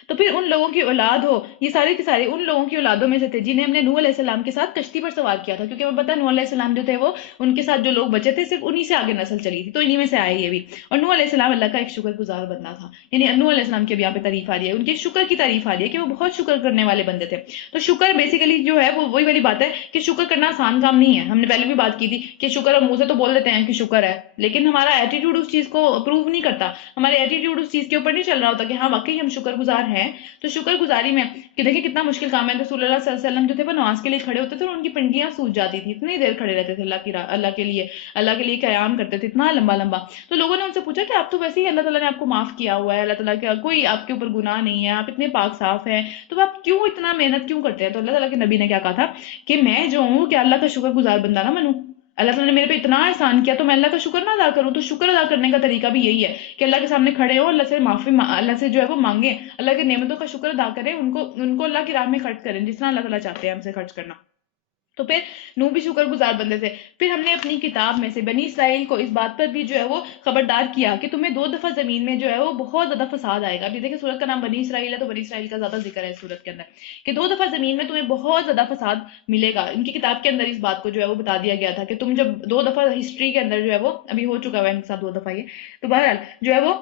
تو پھر ان لوگوں کی اولاد ہو، یہ سارے کے سارے ان لوگوں کی اولادوں میں سے تھے جنہیں ہم نے نوح علیہ السلام کے ساتھ کشتی پر سوار کیا تھا. کیونکہ ہمیں پتہ ہے نوح علیہ السلام جو تھے وہ ان کے ساتھ جو لوگ بچے تھے صرف انہی سے آگے نسل چلی تھی، تو انہی میں سے آئے یہ بھی. اور نوح علیہ السلام اللہ کا ایک شکر گزار بندہ تھا. یعنی نوح علیہ السلام کی اب یہاں پہ تعریف آ رہی ہے، ان کے شکر کی تعریف آ رہی ہے کہ وہ بہت شکر کرنے والے بندے تھے. تو شکر بیسیکلی جو ہے وہ وہی والی بات ہے کہ شکر کرنا آسان کام نہیں ہے. ہم نے پہلے بھی بات کی تھی کہ شکر ہم منہ سے تو بول دیتے ہیں کہ شکر ہے، لیکن ہمارا ایٹیٹیوڈ اس چیز کو اپروو نہیں کرتا. ہمارے ایٹیٹیوڈ اس چیز کے اوپر نہیں چل رہا ہوتا کہ ہاں واقعی ہم شکر گزار ہیں. تو شکر گزاری میں کہ دیکھیں کتنا مشکل کام ہے. رسول اللہ صلی اللہ علیہ وسلم جو تھے وہ نماز کے لیے کھڑے ہوتے تھے اور ان کی پنڈلیاں سوج جاتی تھی، اتنی دیر کھڑے رہتے تھے اللہ کے لیے قیام کرتے تھے اتنا لمبا لمبا. تو لوگوں نے ان سے پوچھا کہ آپ تو ویسے ہی اللہ تعالیٰ نے آپ کو معاف کیا ہوا ہے، اللہ تعالیٰ کا کوئی آپ کے اوپر گناہ نہیں ہے، آپ اتنے پاک صاف ہیں، تو آپ کیوں اتنا محنت کیوں کرتے ہیں؟ تو اللہ تعالیٰ کے نبی نے کیا کہا تھا کہ میں جو ہوں کہ اللہ کا شکر گزار بندہ نہ بنوں. اللہ تعالیٰ نے میرے پہ اتنا احسان کیا تو میں اللہ کا شکر نہ ادا کروں. تو شکر ادا کرنے کا طریقہ بھی یہی ہے کہ اللہ کے سامنے کھڑے ہو، اللہ سے معافی، اللہ سے جو ہے وہ مانگیں، اللہ کی نعمتوں کا شکر ادا کریں، ان کو اللہ کی راہ میں خرچ کریں جس طرح اللہ تعالیٰ چاہتے ہیں ہم سے خرچ کرنا. تو پھر نوح بھی شکر گزار بندے تھے. پھر ہم نے اپنی کتاب میں سے بنی اسرائیل کو اس بات پر بھی جو ہے وہ خبردار کیا کہ تمہیں 2 دفعہ زمین میں جو ہے وہ بہت زیادہ فساد آئے گا. ابھی دیکھیں سورت کا نام بنی اسرائیل ہے تو بنی اسرائیل کا زیادہ ذکر ہے سورت کے اندر کہ 2 دفعہ زمین میں تمہیں بہت زیادہ فساد ملے گا. ان کی کتاب کے اندر اس بات کو جو ہے وہ بتا دیا گیا تھا کہ تم جب 2 دفعہ ہسٹری کے اندر جو ہے وہ ابھی ہو چکا ہے ان کے ساتھ 2 دفعہ یہ. تو بہرحال جو ہے وہ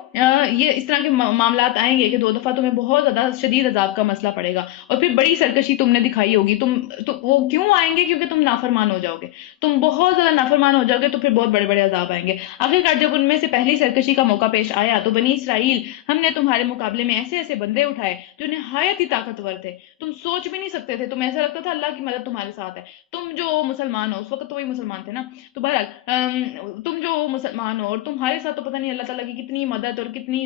یہ اس طرح کے معاملات آئیں گے کہ 2 دفعہ تمہیں بہت زیادہ شدید عذاب کا مسئلہ پڑے گا. اور پھر بڑی سرکشی تم نے دکھائی ہوگی. تو وہ کیوں آئیں گے؟ کیونکہ تم نافرمان ہو جاؤ گے، تم بہت زیادہ نافرمان ہو جاؤ گے، تو پھر بہت بڑے بڑے عذاب آئیں گے. آخرکار جب ان میں سے پہلی سرکشی کا موقع پیش آیا تو بنی اسرائیل، ہم نے تمہارے مقابلے میں ایسے ایسے بندے اٹھائے جو نہایت ہی طاقتور تھے. تم سوچ بھی نہیں سکتے تھے، تمہیں ایسا لگتا تھا اللہ کی مدد تمہارے ساتھ ہے. تم جو مسلمان ہو، اس وقت تو وہی مسلمان تھے نا، تو بہرحال تم جو مسلمان ہو اور تمہارے ساتھ تو پتہ نہیں اللہ تعالیٰ کی کتنی مدد اور کتنی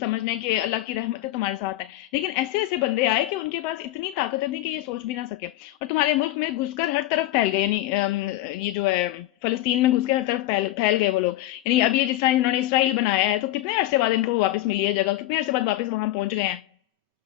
سمجھنے کہ اللہ کی رحمت تمہارے ساتھ ہے. لیکن ایسے ایسے بندے آئے کہ ان کے پاس اتنی طاقت تھی کہ یہ سوچ بھی نہ سکے اور تمہارے ملک میں گھس کر ہر طرف پھیل گئے. یعنی یہ جو ہے فلسطین میں گھس کے ہر طرف پھیل گئے وہ لوگ. یعنی اب یہ جس طرح انہوں نے اسرائیل بنایا ہے تو کتنے عرصے بعد ان کو واپس ملی ہے جگہ، کتنے عرصے بعد واپس وہاں پہنچ گئے ہیں.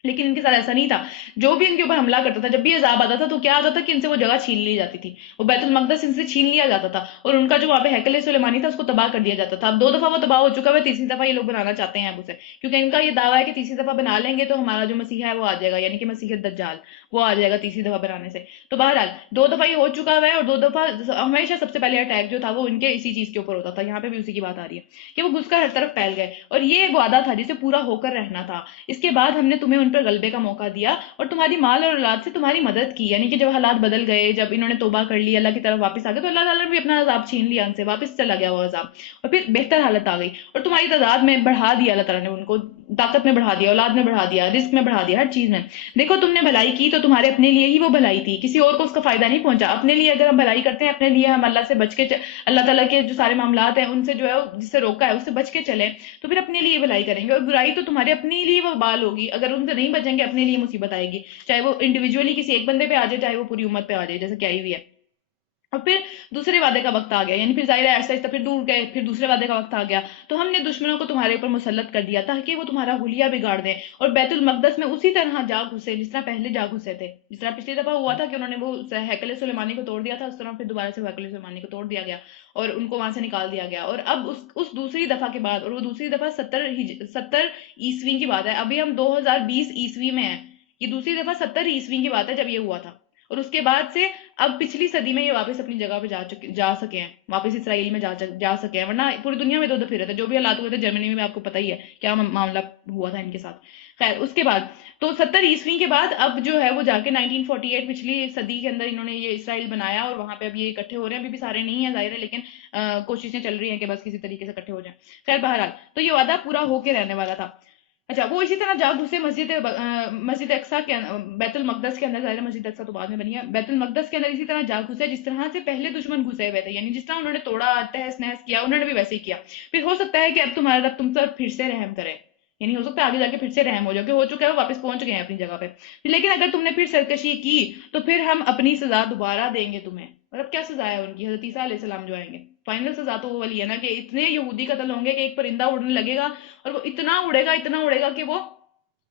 لیکن ان کے ساتھ ایسا نہیں تھا. جو بھی ان کے اوپر حملہ کرتا تھا، جب بھی عذاب آتا تھا تو کیا آتا تھا کہ ان سے وہ جگہ چھین لی جاتی تھی، وہ بیت المقدس ان سے چھین لیا جاتا تھا اور ان کا جو وہاں پہ ہیکل سلیمانی تھا اس کو تباہ کر دیا جاتا تھا. اب 2 دفعہ وہ تباہ ہو چکا ہے، تیسری دفعہ یہ لوگ بنانا چاہتے ہیں اب اسے، کیونکہ ان کا یہ دعویٰ ہے کہ تیسری دفعہ بنا لیں گے تو ہمارا جو مسیح ہے وہ آ جائے گا، یعنی کہ مسیح الدجال وہ آ جائے گا تیسری دفعہ بنانے سے. تو بہرحال 2 دفعہ یہ ہو چکا ہے اور 2 دفعہ ہمیشہ سب سے پہلے اٹیک جو تھا وہ ان کے اسی چیز کے اوپر ہوتا تھا. یہاں پہ بھی اسی کی بات آ رہی ہے کہ وہ گھس کر ہر طرف پھیل گئے اور یہ ایک وعدہ تھا جسے پورا ہو کر رہنا تھا. اس کے بعد ہم نے تمہیں ان پر غلبے کا موقع دیا اور تمہاری مال اور اولاد سے تمہاری مدد کی. یعنی کہ جب حالات بدل گئے، جب انہوں نے توبہ کر لی، اللہ کی طرف واپس آ گئے، تو اللہ تعالیٰ نے بھی اپنا عذاب چھین لیا ان سے، واپس چلا گیا وہ عذاب اور پھر بہتر حالت آ گئی اور تمہاری تعداد میں بڑھا دیا اللہ تعالیٰ نے ان کو، طاقت میں بڑھا دیا، اولاد میں بڑھا دیا، رزق میں بڑھا دیا، ہر چیز میں. دیکھو تم نے بھلائی کی تو تمہارے اپنے لیے ہی وہ بھلائی تھی، کسی اور کو اس کا فائدہ نہیں پہنچا. اپنے لیے اگر ہم بھلائی کرتے ہیں، اپنے لیے ہم اللہ سے بچ کے اللہ تعالیٰ کے جو سارے معاملات ہیں ان سے جو ہے جس سے روکا ہے اس سے بچ کے چلیں تو پھر اپنے لیے بھلائی کریں گے. اور برائی تو تمہارے اپنے لیے وہ بال ہوگی، اگر ان سے نہیں بچیں گے اپنے لیے مصیبت آئے گی، چاہے وہ انڈیویجولی کسی ایک بندے پہ آ جائے، چاہے وہ پوری امت پہ آ جائے، جیسے کہ آئی ہوئی ہے. اور پھر دوسرے وعدے کا وقت آ گیا، یعنی پھر ظاہر ہے آہستہ آہستہ پھر دور گئے، پھر دوسرے وعدے کا وقت آ گیا، تو ہم نے دشمنوں کو تمہارے اوپر مسلط کر دیا تاکہ وہ تمہارا حلیہ بگاڑ دیں اور بیت المقدس میں اسی طرح جا گھسے جس طرح پہلے جا گھسے تھے، جس طرح پچھلی دفعہ ہوا تھا کہ انہوں نے وہ ہیکل سلیمانی کو توڑ دیا تھا، اس طرح پھر دوبارہ سے ہیکل سلیمانی کو توڑ دیا گیا اور ان کو وہاں سے نکال دیا گیا۔ اور اب اس دوسری دفعہ کے بعد، اور وہ دوسری دفعہ 70 عیسوی کی بات ہے، ابھی ہم 2020 عیسوی میں ہیں، یہ دوسری دفعہ 70 عیسوی کی بات ہے جب یہ ہوا تھا، اور اس کے بعد سے اب پچھلی صدی میں یہ واپس اپنی جگہ پہ جا سکے ہیں، واپس اسرائیل میں جا سکے ہیں، ورنہ پوری دنیا میں ادھر پھر رہے تھے، جو بھی حالات ہوئے تھے جرمنی میں آپ کو پتہ ہی ہے کیا معاملہ ہوا تھا ان کے ساتھ۔ خیر اس کے بعد تو 70 عیسوی کے بعد اب جو ہے وہ جا کے 1948 پچھلی صدی کے اندر انہوں نے یہ اسرائیل بنایا، اور وہاں پہ اب یہ اکٹھے ہو رہے ہیں، ابھی بھی سارے نہیں ہیں ظاہر ہے، لیکن کوششیں چل رہی ہیں کہ بس کسی طریقے سے اکٹھے ہو جائیں۔ خیر بہرحال تو یہ وعدہ پورا ہو کے رہنے والا تھا۔ اچھا وہ اسی طرح جا گھسے مسجد اقصیٰ کے بیت المقدس کے اندر، ظاہر ہے مسجد اقصیٰ تو بعد میں بنی ہے، بیت المقدس کے اندر اسی طرح جا گھسے جس طرح سے پہلے دشمن گھسے ہوئے تھے، یعنی جس طرح انہوں نے توڑا، تہس نہس کیا، انہوں نے بھی ویسے ہی کیا۔ پھر ہو سکتا ہے کہ اب تمہارا رب تم پر پھر سے رحم کرے، یعنی ہو سکتا ہے آگے جا کے پھر سے رحم ہو جائے، کہ ہو چکا ہے وہ واپس پہنچ گئے ہیں اپنی جگہ پہ، لیکن اگر تم نے پھر سرکشی کی تو پھر ہم اپنی سزا دوبارہ دیں گے تمہیں۔ اور اب کیا سزا ہے ان کی؟ حضرت عیسیٰ علیہ السلام جو آئیں گے، فائنل سزا تو وہ والی ہے نا کہ اتنے یہودی قتل ہوں گے کہ ایک پرندہ اڑنے لگے گا اور وہ اتنا اڑے گا کہ وہ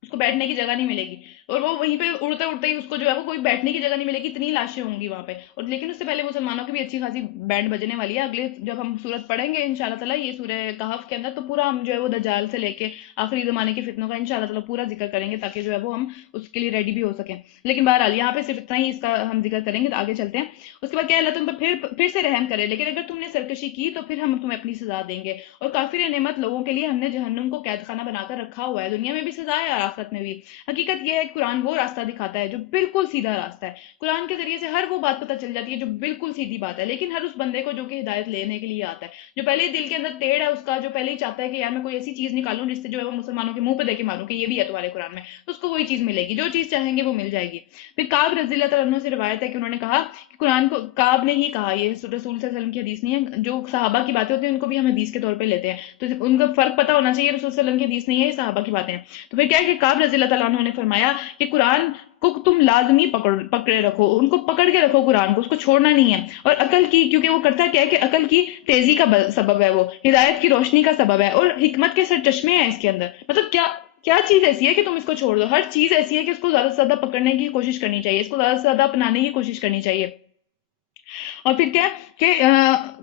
اس کو بیٹھنے کی جگہ نہیں ملے گی، اور وہ وہیں پہ اڑتے اڑتے ہی اس کو جو ہے وہ کوئی بیٹھنے کی جگہ نہیں ملے گی، اتنی لاشیں ہوں گی وہاں پہ۔ اور لیکن اس سے پہلے مسلمانوں کی بھی اچھی خاصی بینڈ بجنے والی ہے، اگلے جب ہم سورت پڑھیں گے انشاءاللہ تعالیٰ یہ سورہ کہف کے اندر، تو پورا ہم جو ہے وہ دجال سے لے کے آخری زمانے کے فتنوں کا انشاءاللہ تعالیٰ پورا ذکر کریں گے، تاکہ جو ہے وہ ہم اس کے لیے ریڈی بھی ہو سکیں۔ لیکن بہرحال یہاں پہ صرف اتنا ہی اس کا ہم ذکر کریں گے، تو آگے چلتے ہیں۔ اس کے بعد کیا اللہ تم پر پھر سے رحم کرے، لیکن اگر تم نے سرکشی کی تو پھر ہم تمہیں اپنی سزا دیں گے، اور کافر نعمت لوگوں کے لیے ہم نے جہنم کو قید خانہ بنا کر رکھا ہوا ہے، دنیا میں بھی سزا ہے اور آخرت میں بھی۔ حقیقت یہ ہے کہ قرآن وہ راستہ دکھاتا ہے جو بالکل سیدھا راستہ ہے، قرآن کے ذریعے سے ہر وہ بات پتہ چل جاتی ہے جو بالکل سیدھی بات ہے، لیکن ہر اس بندے کو جو کہ ہدایت لینے کے لیے آتا ہے، جو پہلے ہی دل کے اندر ٹیڑھ ہے اس کا، جو پہلے ہی چاہتا ہے کہ یار میں کوئی ایسی چیز نکالوں جس سے جو ہے وہ مسلمانوں کے منہ پہ دے کے ماروں کہ یہ بھی ہے تمہارے قرآن میں، تو اس کو وہی چیز ملے گی، جو چیز چاہیں گے وہ مل جائے گی۔ پھر کعب رضی اللہ تعالیٰ عنہ سے روایت ہے کہ انہوں نے کہا کہ قرآن کو کعب نے ہی کہا، یہ رسول صلی اللہ علیہ وسلم کی حدیث نہیں ہے، جو صحابہ کی باتیں ہوتی ہیں ان کو بھی ہم حدیث کے طور پہ لیتے ہیں، تو ان کا فرق پتہ ہونا چاہیے، رسول صلی اللہ علیہ وسلم کی حدیث نہیں ہے، یہ صحابہ کی باتیں ہیں۔ تو پھر کیا ہے کہ کعب رضی اللہ تعالیٰ عنہ نے فرمایا کہ قرآن کو تم لازمی پکڑے رکھو، ان کو پکڑ کے رکھو، قرآن کو، اس کو چھوڑنا نہیں ہے، اور عقل کی، کیونکہ وہ کرتا کیا ہے کہ عقل کی تیزی کا سبب ہے، وہ ہدایت کی روشنی کا سبب ہے، اور حکمت کے سر چشمے ہیں اس کے اندر۔ مطلب کیا کیا چیز ایسی ہے کہ تم اس کو چھوڑ دو؟ ہر چیز ایسی ہے کہ اس کو زیادہ سے زیادہ پکڑنے کی کوشش کرنی چاہیے، اس کو زیادہ سے زیادہ اپنانے کی کوشش کرنی چاہیے۔ اور پھر کیا کہ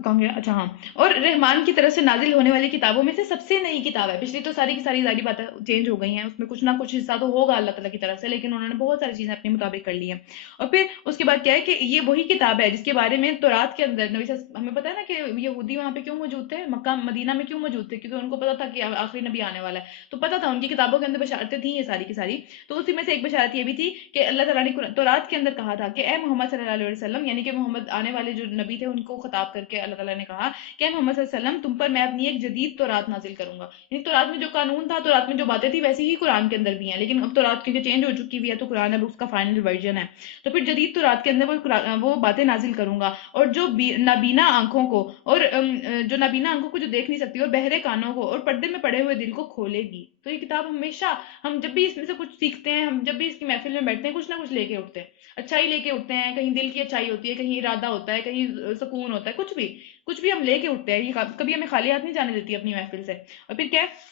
کہوں گے اچھا ہاں، اور رحمان کی طرف سے نازل ہونے والی کتابوں میں سے سب سے نئی کتاب ہے، پچھلی تو ساری کی ساری ظاہری باتیں چینج ہو گئی ہیں، اس میں کچھ نہ کچھ حصہ تو ہوگا اللہ تعالیٰ کی طرف سے، لیکن انہوں نے بہت ساری چیزیں اپنے مطابق کر لی ہیں۔ اور پھر اس کے بعد کیا ہے کہ یہ وہی کتاب ہے جس کے بارے میں تورات کے اندر نبی ہمیں پتہ ہے نا کہ یہودی وہاں پہ کیوں موجود تھے، مکہ مدینہ میں کیوں موجود تھے، کیونکہ ان کو پتا تھا کہ آخری نبی آنے والا ہے، تو پتا تھا ان کی کتابوں کے اندر بشارتیں تھیں یہ ساری کی ساری، تو اسی میں سے ایک بشارت یہ بھی تھی کہ اللہ تعالیٰ نے تورات کے اندر کہا تھا کہ اے محمد صلی اللہ علیہ وسلم، یعنی کہ محمد آنے والے جو نبی تھے ان کو خطاب کر کے اللہ تعالیٰ نے کہا کہ اے محمد صلی اللہ علیہ وسلم تم پر میں اپنی ایک جدید تورات نازل کروں گا، یعنی تورات میں جو قانون تھا، تورات میں جو باتیں تھی ویسی ہی قرآن کے اندر بھی ہیں، لیکن اب تورات کیونکہ چینج ہو چکی ہوئی ہے تو قرآن اب اس کا فائنل ورژن ہے، تو پھر جدید تورات کے اندر وہ باتیں نازل کروں گا، اور جو نابینا آنکھوں کو، اور جو نابینا آنکھوں کو جو دیکھ نہیں سکتی، اور بہرے کانوں کو، اور پردے میں پڑے ہوئے دل کو کھولے گی۔ تو یہ کتاب ہمیشہ ہم جب بھی اس میں سے کچھ سیکھتے ہیں، ہم جب بھی اس کی محفل میں بیٹھتے ہیں، کچھ نہ کچھ لے کے اٹھتے ہیں، اچھائی لے کے اٹھتے ہیں، کہیں دل کی اچھائی ہوتی ہے، کہیں ارادہ ہوتا ہے، کہیں سکون ہوتا ہے، کچھ بھی ہم لے کے اٹھتے ہیں، یہ کبھی ہمیں خالی ہاتھ نہیں جانے دیتی اپنی محفل سے۔ اور پھر کیا ہے،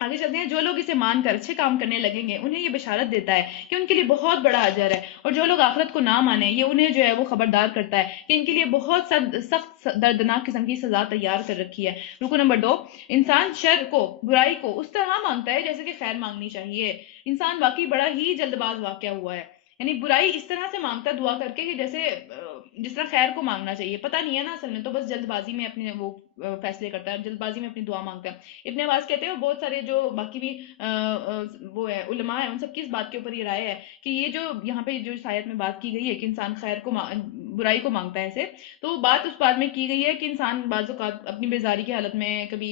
آگے چلتے ہیں، جو لوگ اسے مان کر اچھے کام کرنے لگیں گے انہیں یہ بشارت دیتا ہے کہ ان کے لیے بہت بڑا اجر ہے، اور جو لوگ آخرت کو نہ مانیں یہ انہیں جو ہے وہ خبردار کرتا ہے کہ ان کے لیے بہت سخت دردناک قسم کی سزا تیار کر رکھی ہے۔ رکو نمبر 2، انسان شر کو، برائی کو اس طرح مانگتا ہے جیسے کہ خیر مانگنی چاہیے۔ انسان واقعی بڑا ہی جلد باز واقع ہوا ہے، یعنی برائی اس طرح سے مانگتا ہے دعا کر کے کہ جیسے جس طرح خیر کو مانگنا چاہیے، پتہ نہیں ہے نا اصل میں، تو بس جلد بازی میں اپنے وہ فیصلے کرتا ہے، جلد بازی میں اپنی دعا مانگتا ہے۔ ابن عباس کہتے ہیں، اور بہت سارے جو باقی بھی وہ ہے علماء ہیں، ان سب کی اس بات کے اوپر یہ رائے ہے کہ یہ جو یہاں پہ جو اس آیت میں بات کی گئی ہے کہ انسان خیر کو برائی کو مانگتا ہے ایسے، تو بات اس بات میں کی گئی ہے کہ انسان بعض اوقات اپنی بیزاری کی حالت میں، کبھی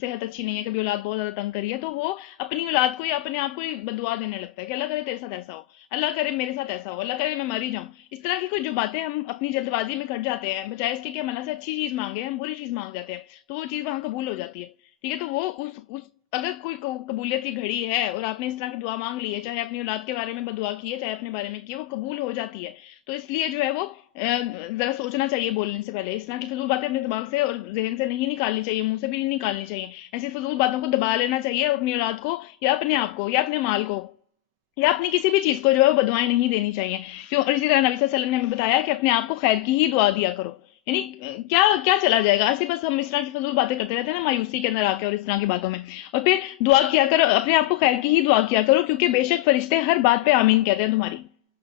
صحت اچھی نہیں ہے، کبھی اولاد بہت زیادہ تنگ کری ہے، تو وہ اپنی اولاد کو یا اپنے آپ کو بدعا دینے لگتا ہے کہ اللہ کرے تیرے ساتھ ایسا ہو، اللہ کرے میرے ساتھ ایسا ہو، اللہ کرے میں مر ہی جاؤں۔ اس طرح کی کوئی جو باتیں ہم اپنی جلد بازی میں کر جاتے ہیں، بجائے اس کے کہ ہم اللہ سے اچھی چیز مانگے، ہم بری چیز مانگ جاتے ہیں، تو وہ چیز وہاں قبول ہو جاتی ہے، ٹھیک ہے، تو وہ اس اگر کوئی قبولیت کی گھڑی ہے اور آپ نے اس طرح کی دعا مانگ لی ہے، چاہے اپنی اولاد کے بارے میں بدعا کی ہے، چاہے اپنے بارے میں کی ہے، وہ قبول ہو جاتی ہے. تو اس لیے جو ہے وہ ذرا سوچنا چاہیے بولنے سے پہلے. اس طرح کی فضول باتیں اپنے دماغ سے اور ذہن سے نہیں نکالنی چاہیے، منہ سے بھی نہیں نکالنی چاہیے. ایسی فضول باتوں کو دبا لینا چاہیے، اپنی اولاد کو یا اپنے آپ کو یا اپنے مال کو یا اپنی کسی بھی چیز کو جو ہے وہ بدوائیں نہیں دینی چاہیے. کیوں؟ اور اسی طرح نبی صلی اللہ علیہ وسلم نے ہمیں بتایا کہ اپنے آپ کو خیر کی ہی دعا دیا کرو. یعنی کیا کیا چلا جائے گا ایسے بس ہم اس طرح کی فضول باتیں کرتے رہتے ہیں نا، مایوسی کے اندر آ کے اور اس طرح کی باتوں میں. اور پھر دعا کیا کرو، اپنے آپ کو خیر کی ہی دعا کیا کرو، کیونکہ بے شک فرشتے ہر بات پہ آمین کہتے ہیں تمہاری.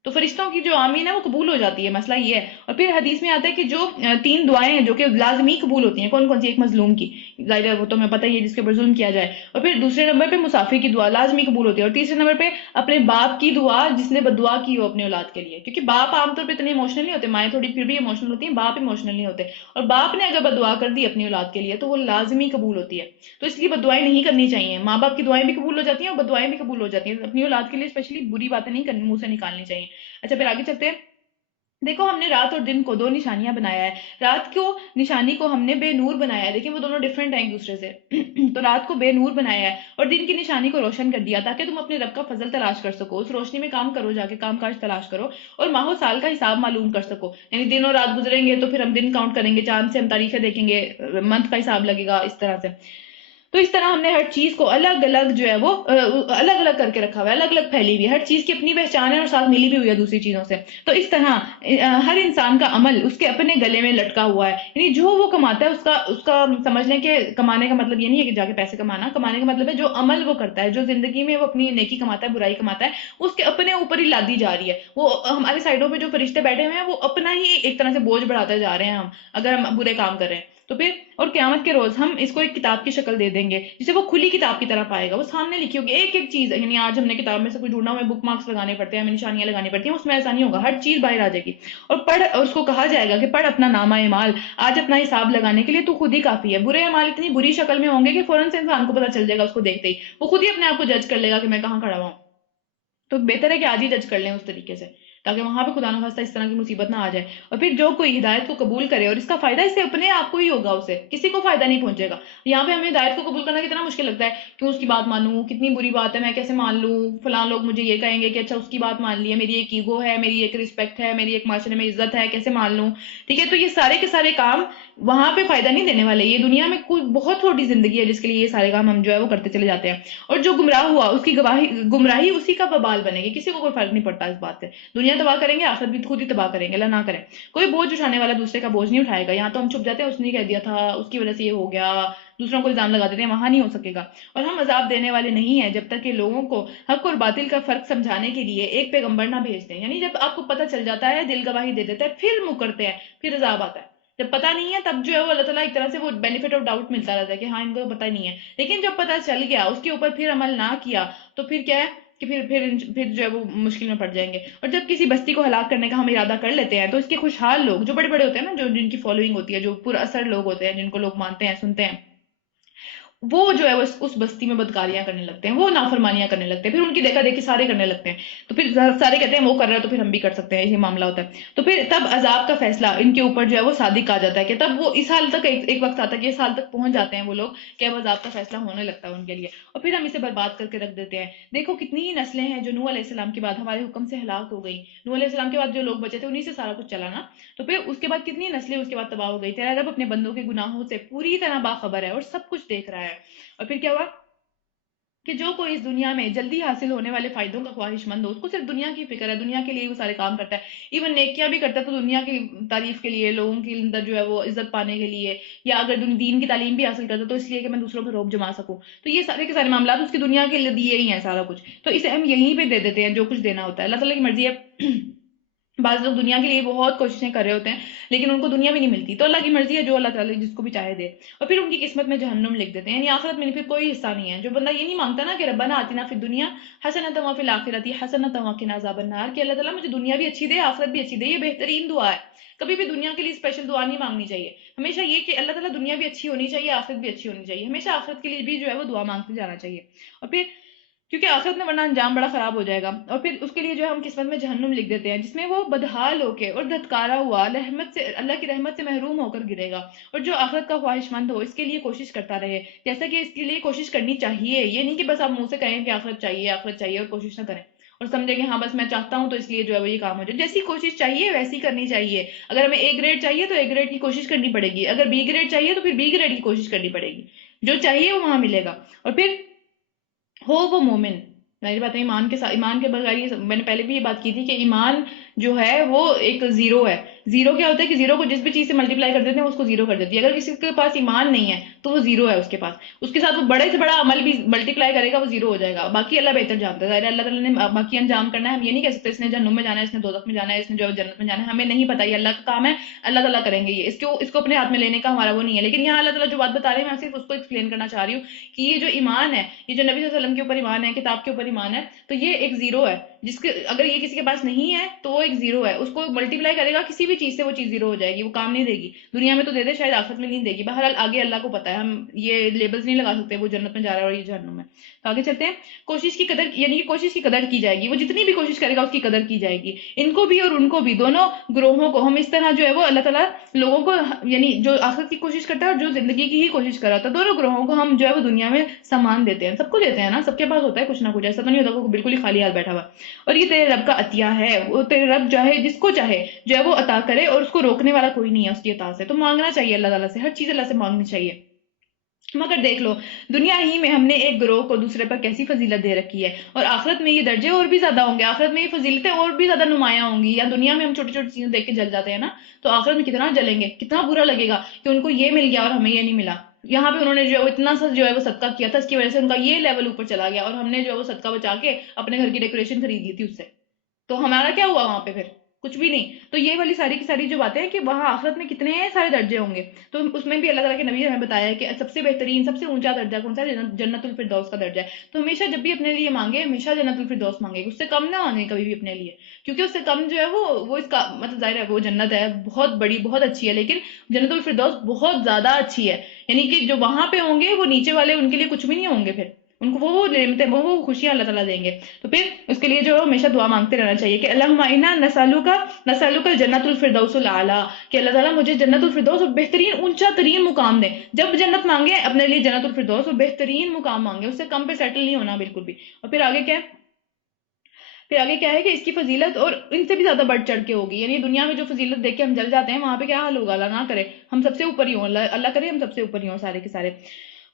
تو فرشتوں کی جو آمین ہے وہ قبول ہو جاتی ہے، مسئلہ یہ ہے. اور پھر حدیث میں آتا ہے کہ جو 3 دعائیں ہیں جو کہ لازمی قبول ہوتی ہیں، کون کون سی؟ ایک مظلوم کی، ظاہر ہے وہ تو ہمیں پتہ ہی ہے جس کے اوپر ظلم کیا جائے. اور پھر دوسرے نمبر پہ مسافر کی دعا لازمی قبول ہوتی ہے. اور تیسرے نمبر پہ اپنے باپ کی دعا جس نے بد دعا کی ہو اپنے اولاد کے لیے، کیونکہ باپ عام طور پہ اتنے ایموشنل نہیں ہوتے، مائیں تھوڑی پھر بھی ایموشنل ہوتی ہیں، باپ ایموشنل نہیں ہوتے. اور باپ نے اگر بد دعا کر دی اپنی اولاد کے لیے تو وہ لازمی قبول ہوتی ہے. تو اس لیے بد دعائیں نہیں کرنی چاہیے. ماں باپ کی دعائیں بھی قبول ہو جاتی ہیں اور بد دعائیں بھی قبول ہو جاتی ہیں. اپنی اولاد کے لیے اسپیشلی بری باتیں نہیں کرنی، منہ سے نکالنی چاہیے. اچھا پھر آگے چلتے ہیں. دیکھو ہم نے رات اور دن کو 2 نشانیاں بنایا ہے. رات کو نشانی کو ہم نے بے نور بنایا ہے، دیکھیں وہ دونوں ڈیفرنٹ ہیں ایک دوسرے سے. تو رات کو بے نور بنایا ہے اور دن کی نشانی کو روشن کر دیا تاکہ تم اپنے رب کا فضل تلاش کر سکو. اس روشنی میں کام کرو، جا کے کام کاج تلاش کرو اور ماہ و سال کا حساب معلوم کر سکو. یعنی دن اور رات گزریں گے تو پھر ہم دن کاؤنٹ کریں گے، چاند سے ہم تاریخیں دیکھیں گے، منتھ کا حساب لگے گا اس طرح سے. تو اس طرح ہم نے ہر چیز کو الگ الگ جو ہے وہ الگ الگ کر کے رکھا ہوا ہے، الگ الگ پھیلی ہوئی ہے. ہر چیز کی اپنی پہچان ہے اور ساتھ ملی بھی ہوئی ہے دوسری چیزوں سے. تو اس طرح ہر انسان کا عمل اس کے اپنے گلے میں لٹکا ہوا ہے. یعنی جو وہ کماتا ہے اس کا سمجھ لیں کہ کمانے کا مطلب یہ نہیں ہے کہ جا کے پیسے کمانا. کمانے کا مطلب ہے جو عمل وہ کرتا ہے، جو زندگی میں وہ اپنی نیکی کماتا ہے، برائی کماتا ہے، اس کے اپنے اوپر ہی لادی جا رہی ہے. وہ ہمارے سائڈوں پہ جو فرشتے بیٹھے ہوئے ہیں وہ اپنا ہی ایک طرح سے بوجھ بڑھاتے جا رہے ہیں اگر ہم برے کام کر رہے ہیں. تو پھر اور قیامت کے روز ہم اس کو ایک کتاب کی شکل دے دیں گے جسے وہ کھلی کتاب کی طرح پائے گا. وہ سامنے لکھی ہوگی ایک ایک چیز. یعنی آج ہم نے کتاب میں سے کوئی ڈھونڈا، ہمیں بک مارکس لگانے پڑتے ہیں، ہمیں نشانیاں لگانی پڑتی ہیں، اس میں ایسا نہیں ہوگا. ہر چیز باہر آ جائے گی اور پڑھ، اور اس کو کہا جائے گا کہ پڑھ اپنا نامہ اعمال، آج اپنا حساب لگانے کے لیے تو خود ہی کافی ہے. برے اعمال اتنی بری شکل میں ہوں گے کہ فوراً سے انسان کو پتا چل جائے گا، اس کو دیکھتے ہی وہ خود ہی اپنے آپ کو جج کر لے گا کہ میں کہاں کھڑا ہوا ہوں. تو بہتر ہے کہ آج ہی جج کر لیں اس طریقے سے، تاکہ وہاں پہ خدا نخواستہ اس طرح کی مصیبت نہ آ جائے. اور پھر جو کوئی ہدایت کو قبول کرے، اور اس کا فائدہ اس سے اپنے آپ کو ہی ہوگا، اسے کسی کو فائدہ نہیں پہنچے گا. یہاں پہ ہمیں ہدایت کو قبول کرنا کتنا مشکل لگتا ہے، کیوں اس کی بات مانوں، کتنی بری بات ہے، میں کیسے مان لوں، فلاں لوگ مجھے یہ کہیں گے کہ اچھا اس کی بات مان لی ہے، میری ایک ایگو ہے، میری ایک رسپیکٹ ہے، میری ایک معاشرے میں عزت ہے، کیسے مان لوں. ٹھیک ہے، تو یہ سارے کے سارے کام وہاں پہ فائدہ نہیں دینے والے. یہ دنیا میں کوئی بہت چھوٹی زندگی ہے جس کے لیے یہ سارے کام ہم جو ہے وہ کرتے چلے جاتے ہیں. اور جو گمراہ ہوا اس کی گمراہی اسی کا وبال بنے گی. کسی کو کوئی فرق نہیں پڑتا اس بات سے. دنیا تباہ کریں گے، آخرت بھی خود ہی تباہ کریں گے، اللہ نہ کریں. کوئی بوجھ اٹھانے والا دوسرے کا بوجھ نہیں اٹھائے گا. یہاں تو ہم چھپ جاتے ہیں، اس نے کہہ دیا تھا، اس کی وجہ سے یہ ہو گیا، دوسروں کو الزام لگا دیتے ہیں، وہاں نہیں ہو سکے گا. اور ہم عذاب دینے والے نہیں ہیں جب تک کہ لوگوں کو حق اور باطل کا فرق سمجھانے کے لیے ایک پیغمبر نہ بھیج دیں. یعنی جب آپ کو پتہ چل جاتا ہے، دل گواہی دے دیتا ہے، پھر مکرتے ہیں، پھر عذاب آتا ہے. جب پتہ نہیں ہے تب جو ہے وہ اللہ تعالیٰ ایک طرح سے وہ بینیفٹ آف ڈاؤٹ ملتا رہتا ہے کہ ہاں ان کو پتہ نہیں ہے. لیکن جب پتہ چل گیا، اس کے اوپر پھر عمل نہ کیا، تو پھر کیا ہے کہ پھر جو ہے وہ مشکل میں پڑ جائیں گے. اور جب کسی بستی کو ہلاک کرنے کا ہم ارادہ کر لیتے ہیں تو اس کے خوشحال لوگ جو بڑے بڑے ہوتے ہیں نا، جو جن کی فالوئنگ ہوتی ہے، جو پر اثر لوگ ہوتے ہیں، جن کو لوگ مانتے ہیں، سنتے ہیں، وہ جو ہے اس بستی میں بدکاریاں کرنے لگتے ہیں، وہ نافرمانیاں کرنے لگتے ہیں، پھر ان کی دیکھا دیکھی سارے کرنے لگتے ہیں. تو پھر سارے کہتے ہیں وہ کر رہا ہے تو پھر ہم بھی کر سکتے ہیں، یہ معاملہ ہوتا ہے. تو پھر تب عذاب کا فیصلہ ان کے اوپر جو ہے وہ صادق آ جاتا ہے کہ تب وہ اس حال تک ایک وقت آتا ہے کہ اس حال تک پہنچ جاتے ہیں وہ لوگ کہ اب عذاب کا فیصلہ ہونے لگتا ہے ان کے لیے. اور پھر ہم اسے برباد کر کے رکھ دیتے ہیں. دیکھو کتنی ہی نسلیں ہیں جو نوح علیہ السلام کے بعد ہمارے حکم سے ہلاک ہو گئی. نوح علیہ السلام کے بعد جو لوگ بچے تھے انہی سے سارا کچھ چلا نا. تو پھر اس کے بعد کتنی نسلیں اس کے بعد تباہ ہو گئی. تیرا رب اپنے بندوں کے گناہوں سے پوری طرح باخبر ہے اور سب کچھ دیکھ رہا ہے. اور پھر کیا ہوا کہ جو کوئی اس دنیا میں جلدی حاصل ہونے والے فائدوں کا خواہش مند ہو، اس کو صرف دنیا کی فکر ہے، دنیا کے لیے وہ سارے کام کرتا ہے. ایون نیکیاں بھی کرتا ہے تو دنیا کی تعریف کے لیے، لوگوں کے اندر جو ہے وہ عزت پانے کے لیے، یا اگر دین کی تعلیم بھی حاصل کرتا ہے تو اس لیے کہ میں دوسروں پہ روب جما سکوں. تو یہ سارے کے سارے معاملات اس کی دنیا کے لیے دیے ہی ہیں سارا کچھ. تو اسے ہم یہیں پہ دے دیتے ہیں جو کچھ دینا ہوتا ہے. اللہ تعالیٰ کی مرضی ہے. بعض لوگ دنیا کے لیے بہت کوششیں کر رہے ہوتے ہیں لیکن ان کو دنیا بھی نہیں ملتی. تو اللہ کی مرضی ہے، جو اللہ تعالیٰ جس کو بھی چاہے دے. اور پھر ان کی قسمت میں جہنم لکھ دیتے ہیں، یعنی آخرت میں پھر کوئی حصہ نہیں ہے. جو بندہ یہ نہیں مانگتا نا کہ ربنا آتنا فی الدنیا حسنۃ وفی الآخرۃ حسنۃ وقنا عذاب النار، کہ اللہ تعالیٰ مجھے دنیا بھی اچھی دے، آخرت بھی اچھی دے. یہ بہترین دعا ہے. کبھی بھی دنیا کے لیے اسپیشل دعا نہیں مانگنی چاہیے. ہمیشہ یہ کہ اللہ تعالیٰ دنیا بھی اچھی ہونی چاہیے، آخرت بھی اچھی ہونی چاہیے. ہمیشہ آخرت کے لیے بھی جو ہے وہ دعا مانگتے جانا چاہیے. اور پھر کیونکہ آخرت میں ورنہ انجام بڑا خراب ہو جائے گا، اور پھر اس کے لیے جو ہے ہم قسمت میں جہنم لکھ دیتے ہیں، جس میں وہ بدحال ہو کے اور دھتکارا ہوا رحمت سے، اللہ کی رحمت سے محروم ہو کر گرے گا۔ اور جو آخرت کا خواہش مند ہو اس کے لیے کوشش کرتا رہے، جیسا کہ اس کے لیے کوشش کرنی چاہیے، یہ نہیں کہ بس آپ منہ سے کہیں کہ آخرت چاہیے اور کوشش نہ کریں، اور سمجھے کہ ہاں بس میں چاہتا ہوں تو اس لیے جو ہے وہ یہ کام ہو جائے۔ جیسی کوشش چاہیے ویسی کرنی چاہیے۔ اگر ہمیں اے گریڈ چاہیے تو اے گریڈ کی کوشش کرنی پڑے گی، اگر بی گریڈ چاہیے تو پھر بی گریڈ کی کوشش کرنی پڑے گی، جو چاہیے وہ وہاں ملے گا۔ اور پھر ہو وہ مومن، ظاہر بات ہے ایمان کے ساتھ، ایمان کے بغیر میں نے پہلے بھی یہ بات کی تھی کہ ایمان جو ہے وہ ایک زیرو ہے۔ زیرو کیا ہوتا ہے کہ زیرو کو جس بھی چیز سے ملٹیپلائی کر دیتے ہیں اس کو زیرو کر دیتی ہے۔ اگر کسی کے پاس ایمان نہیں ہے تو وہ زیرو ہے، اس کے پاس اس کے ساتھ وہ بڑے سے بڑا عمل بھی ملٹیپلائی کرے گا وہ زیرو ہو جائے گا، باقی اللہ بہتر جانتا ہے۔ ظاہر ہے اللہ تعالیٰ نے باقی انجام کرنا ہے، ہم یہ نہیں کہہ سکتے اس نے جہنم میں جانا ہے، اس نے دوزخ میں جانا ہے، اس نے جو ہے جنت میں جانا ہے، ہمیں نہیں پتہ، یہ اللہ کا کام ہے، اللہ تعالیٰ کریں گے یہ، اس کو اپنے ہاتھ میں لینے کا ہمارا وہ نہیں ہے۔ لیکن یہاں اللہ تعالیٰ جو بات بتا رہے ہیں میں صرف اس کو ایکسپلین کرنا چاہ رہی ہوں کہ یہ جو ایمان ہے، یہ جو نبی صلی اللہ علیہ وسلم کے اوپر ایمان ہے، کتاب کے اوپر ایمان ہے، تو یہ ایک زیرو ہے، جس کے اگر یہ کسی کے پاس نہیں ہے تو وہ ایک زیرو ہے، اس کو ملٹیپلائی کرے گا کسی بھی چیز سے وہ چیز زیرو ہو جائے گی، وہ کام نہیں دے گی، دنیا میں تو دے دے شاید آخرت میں نہیں دے گی، بہرحال آگے اللہ کو پتہ ہے، ہم یہ لیبلز نہیں لگا سکتے وہ جنت میں جا رہا ہے اور یہ جہنم میں۔ تو آگے چلتے ہیں، کوشش کی قدر، یعنی کہ کوشش کی قدر کی جائے گی، وہ جتنی بھی کوشش کرے گا اس کی قدر کی جائے گی، ان کو بھی اور ان کو بھی، دونوں گروہوں کو ہم اس طرح جو ہے وہ اللہ تعالیٰ لوگوں کو، یعنی جو آخرت کی کوشش کرتا ہے اور جو زندگی کی ہی کوشش کر رہا تھا، دونوں گروہوں کو ہم جو ہے وہ دنیا میں سامان دیتے ہیں، سب کو دیتے ہیں نا، سب کے پاس ہوتا ہے کچھ نہ کچھ، ایسا تو نہیں ہوتا کہ بالکل ہی خالی ہاتھ بیٹھا ہوا۔ اور یہ تیرے رب کا عطیہ ہے، وہ تیرے رب چاہے جس کو چاہے جو ہے وہ عطا کرے، اور اس کو روکنے والا کوئی نہیں ہے اس کی عطا سے، تو مانگنا چاہیے اللہ تعالیٰ سے، ہر چیز اللہ سے مانگنی چاہیے۔ مگر دیکھ لو دنیا ہی میں ہم نے ایک گروہ کو دوسرے پر کیسی فضیلت دے رکھی ہے، اور آخرت میں یہ درجے اور بھی زیادہ ہوں گے، آخرت میں یہ فضیلتیں اور بھی زیادہ نمایاں ہوں گی۔ یا دنیا میں ہم چھوٹی چھوٹی چیزیں دیکھ کے جل جاتے ہیں نا، تو آخرت میں کتنا جلیں گے، کتنا برا لگے گا کہ ان کو یہ مل گیا اور ہمیں یہ نہیں ملا۔ یہاں پہ انہوں نے جو ہے وہ اتنا سا جو ہے وہ صدقہ کیا تھا، اس کی وجہ سے ان کا یہ لیول اوپر چلا گیا، اور ہم نے جو ہے وہ صدقہ بچا کے اپنے گھر کی ڈیکوریشن خرید لی تھی اس سے، تو ہمارا کیا ہوا وہاں پہ پھر؟ کچھ بھی نہیں۔ تو یہ والی ساری کی ساری جو باتیں ہیں کہ وہاں آخرت میں کتنے سارے درجے ہوں گے، تو اس میں بھی اللہ تعالیٰ کے نبی نے ہمیں بتایا ہے کہ سب سے بہترین، سب سے اونچا درجہ کون سا ہے؟ جنت الفردوس کا درجہ ہے۔ تو ہمیشہ جب بھی اپنے لیے مانگے، ہمیشہ جنت الفردوس مانگے، اس سے کم نہ مانگے کبھی بھی اپنے لیے، کیونکہ اس سے کم جو ہے وہ اس کا مطلب ظاہر ہے وہ جنت ہے بہت بڑی بہت اچھی ہے، لیکن جنت الفردوس بہت زیادہ اچھی ہے، یعنی کہ جو وہاں پہ ہوں گے وہ نیچے والے ان کے لیے کچھ بھی نہیں ہوں گے، پھر ان کو وہ نعمتیں، وہ خوشیاں اللہ تعالیٰ دیں گے۔ تو پھر اس کے لیے جو ہمیشہ دعا مانگتے رہنا چاہیے کہ اللہم انا نسالک الجنت الفردوس الاعلیٰ، کہ اللہ تعالیٰ مجھے جنت الفردوس اور بہترین اونچا ترین مقام دے۔ جب جنت مانگے اپنے لیے جنت الفردوس اور بہترین مقام مانگے، اس سے کم پہ سیٹل نہیں ہونا بالکل بھی۔ اور پھر آگے کیا ہے؟ پھر آگے کیا ہے کہ اس کی فضیلت اور ان سے بھی زیادہ بڑھ چڑھ کے ہوگی، یعنی دنیا میں جو فضیلت دیکھ کے ہم جل جاتے ہیں، وہاں پہ کیا حال ہوگا؟ اللہ نہ کرے ہم سب سے اوپر ہی ہوں، اللہ کرے ہم سب سے اوپر ہی ہوں سارے کے سارے۔